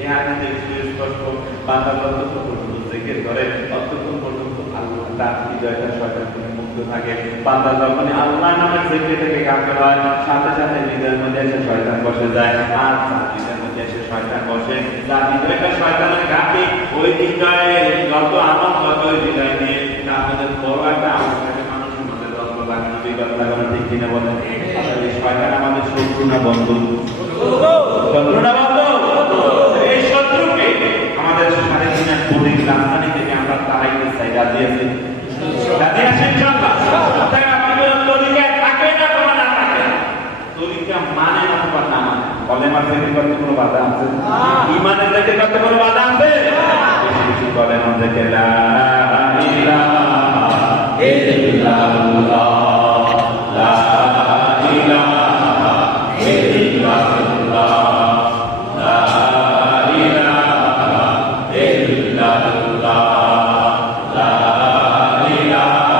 এই হাদিসে স্পষ্ট, বান্দা যতক্ষণ পর্যন্ত জিকির করে ততক্ষণ পর্যন্ত আল্লাহ তার হৃদয়টা শয়তান থেকে মুক্ত থাকে। বান্দা যখন আল্লাহ নামের জিকির থেকে গাফিল হয়, সাথে সাথে হৃদয়ের মধ্যে এসে শয়তান বসে যায়। আর যার হৃদয়ের মধ্যে এসে শয়তান বসে, যার হৃদয়টা শয়তানের গাফিল, ওই হৃদয়ে যত আনন্দ, যত হৃদয় নিয়ে তার মধ্যে বড় একটা আমাদের মানুষের মধ্যে দ্বন্দ্ব লাগানো, বিবাদ লাগানো, ঠিক কিনা বলেন? আসলে শয়তান আমাদের শত্রু না বন্ধু? শত্রু না বন্ধু? এই শত্রুকে আমাদের সাড়ে দিনের প্রতি রাজধানী থেকে আমরা তাড়াইতে চাই। রাজি আছি? রাজি আছি ইনশাআল্লাহ। তাই আপনি তরিকা থাকে না তোমার না থাকে, তরিকা মানে না তোমার না মানে। কলেমার থেকে করতে কোনো বাধা আছে? ঈমানের থেকে করতে কোনো বাধা আছে? বেশি বেশি কলেমার থেকে লা ইলাহা ইল্লাল্লাহ, লা ইলাহা ইল্লাল্লাহ, লা ইলাহা ইল্লাল্লাহ, লা ইলাহা ইল্লাল্লাহ, লা ইলাহা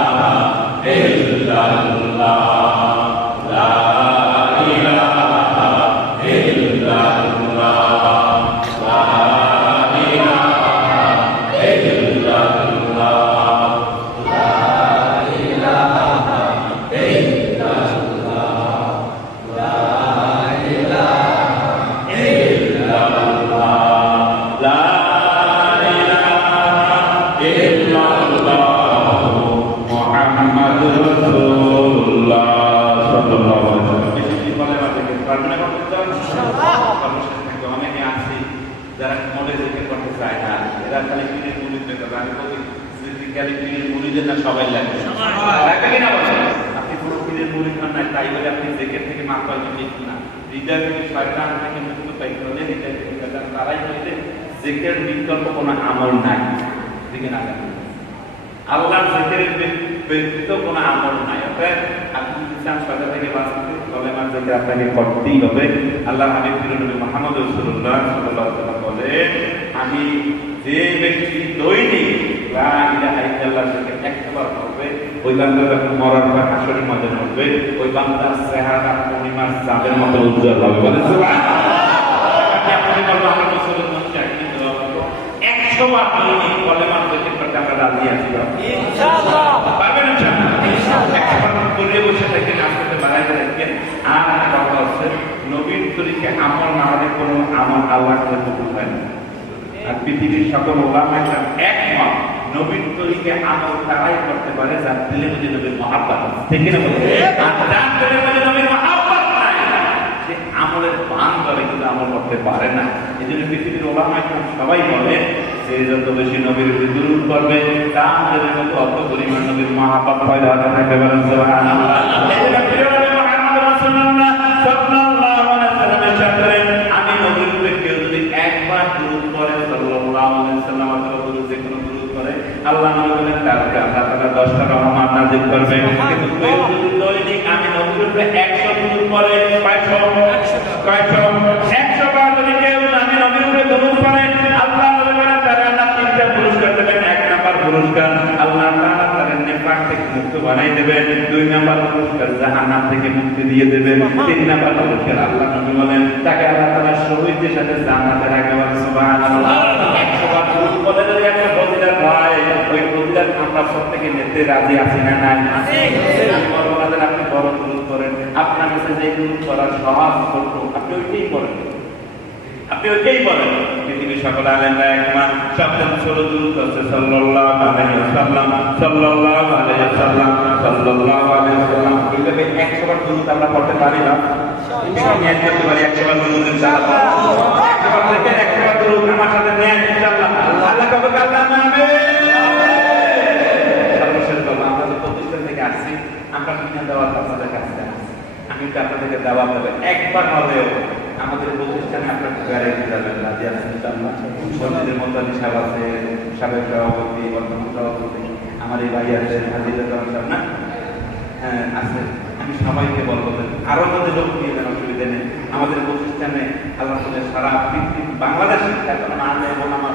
ইল্লাল্লাহ, লা ইলাহা ইল্লাল্লাহ, লা ইলাহা যারা মনে জিকির করতে চায় না, এরা খালি পীরের মুরিদ পেতে পারে। আমি বলি খালি পীরের মুরিদের না সবাই লাগে, লাগে কিনা বলেন? আপনি পুরো পীরের মুরিদ হন না, তাই বলে আপনি জিকির থেকে মাফ পাইবেন ঠিক না। হৃদয় থেকে শয়তান থেকে মুক্ত পাইতে হলে হৃদয় থেকে তারাই হইলে জিকিরের বিকল্প কোনো আমল নাই, ঠিক না? আল্লাহর জিকিরের ব্যতীত কোনো আমল নাই। অতএব আপনি যদি চান সকাল থেকে বাঁচতে, কলেমার জিকির আপনাকে করতেই হবে। আল্লাহর হাবিব নবী মুহাম্মদ রাসূলুল্লাহ সাল্লাল্লাহু আলাইহি ওয়াসাল্লাম বলেন, আমি যে ব্যক্তি দৈনিক লা ইলাহা ইল্লাল্লাহ থেকে 100 বার পড়বে, ওই বান্দা যখন মরার পর হাসরের ময়দানে উঠবে, ওই বান্দার চেহারা পূর্ণিমার চাঁদের মতো উজ্জ্বল হবে। বলেন সুবহানাল্লাহ। আপনি বলবেন আমরা মুসলমান চাকরি দেওয়া হলো 100 বার দৈনিক কলেমার জিকির করতে আমরা রাজি আছি ইনশাআল্লাহ। পারবেন ইনশাআল্লাহ? 100 বার করে বসে থেকে নাম করতে বাড়াইতে থাকেন। আর একটা কথা হচ্ছে, নবীর তরিকে আমল না হলে কোনো আমল আল্লাহর কাছে কবুল হয় না। আর পৃথিবীর সকল ওলামা একরাম একমত, নবীর তরিকে আমল তারাই করতে পারে যার দিলে মধ্যে নবীর মহাব্বত আছে, ঠিক না? আর যার দিলে মধ্যে নবীর মহাব্বত নাই, সে আমলের বান ধরে কিন্তু আমল করতে পারে না। এই জন্য পৃথিবীর ওলামা একরাম সবাই বলে যে যত বেশি নবীর উপর দুরূদ পড়বে তার মধ্যে মতো অত পরিমাণ নবীর মহাব্বত পয়দা হতে থাকবে। বলেন সুবহানাল্লাহ। এই জন্য প্রিয় নবী মুহাম্মদ রাসূলুল্লাহ সাল্লাল্লাহু আলাইহি ওয়াসাল্লামের সাথে আমি নবীর উপর কেউ যদি একবার দুরূদ পড়ে সাল্লাল্লাহু আলাইহি ওয়াসাল্লাম অথবা যে কোনো দুরূদ পড়ে, আল্লাহ নবী বলেন তার উপরে আল্লাহ তাআলা 10টা রহমত নাযিল করবে। কিন্তু কেউ যদি দৈনিক আমি নবীর উপরে 100 দুরূদ পড়ে, 100 বার যদি কেউ আমি নবীর উপরে দুরূদ পড়ে, আল্লাহ নবী বলেন তার আল্লাহ 3টা পুরস্কার দেবেন। 1 নাম্বার পুরস্কার আল্লাহ তাআলা তার নেফাক থেকে মুক্ত বানাই দেবেন। 2 নাম্বার পুরস্কার জাহান্নাম থেকে মুক্তি দিয়ে দেবেন। 3 নাম্বার পুরস্কার আল্লাহ নবী বলেন তাকে আল্লাহ তাআলা শহীদদের সাথে জান্নাতে রাখবেন। সুবহানাল্লাহ। 100 বার দুরূদ পড়লে যদি একটা ফজিলত হয়, ওই ফজিলত আমরা প্রত্যেকে নিতে রাজি আছি না? নাই। বড়দের আপনি বড় দুরূদ করেন, আপনার কাছে যে দুরূদ করার সহজ করব আপনি ওইটাই করেন, আপনি ওইটাই বলেন। পৃথিবীর সকল আলেমরা একমত, সবচেয়ে ছোট দুরূদ হচ্ছে সাল্লাল্লাহু আলাইহি ওয়াসাল্লাম, সাল্লাল্লাহু আলাইহি ওয়াসাল্লাম, সাল্লাল্লাহু আলাইহি ওয়াসাল্লাম। এইভাবে 100 বার দুরূদ আমরা পড়তে পারি না? ইনশাআল্লাহ করতে পারি। 100 বার দুরূদ ইনশাআল্লাহ। 100 বার থেকে 100 বার দুরূদ আমার সাথে নেন ইনশাআল্লাহ। আল্লাহ কবুল করুন। আমিন। সর্বশেষ কথা, আমরা যে প্রতিষ্ঠান থেকে আসছি, আমরা কিনা দাওয়াত আপনাদের কাছে আসছি। আমি তো আপনাদেরকে দাওয়াত দেব, একবার হলেও আমাদের প্রতিষ্ঠানে আপনার গ্যারেন্টি যাবেন না যে আছেন ইনশাআল্লাহ। মসজিদের মধ্যে সাহেব আছে, সাবেক সভাপতি, বর্তমান সভাপতি, আমার এই ভাই আছে হাজিরা সাহেব না, হ্যাঁ আছে। আমি সবাইকে বলবো আরো যদি লোক নিয়ে দেন, অসুবিধা নেই। আমাদের প্রতিষ্ঠানে আল্লাহ সারা পৃথিবী বাংলাদেশ এখন না এবং আমার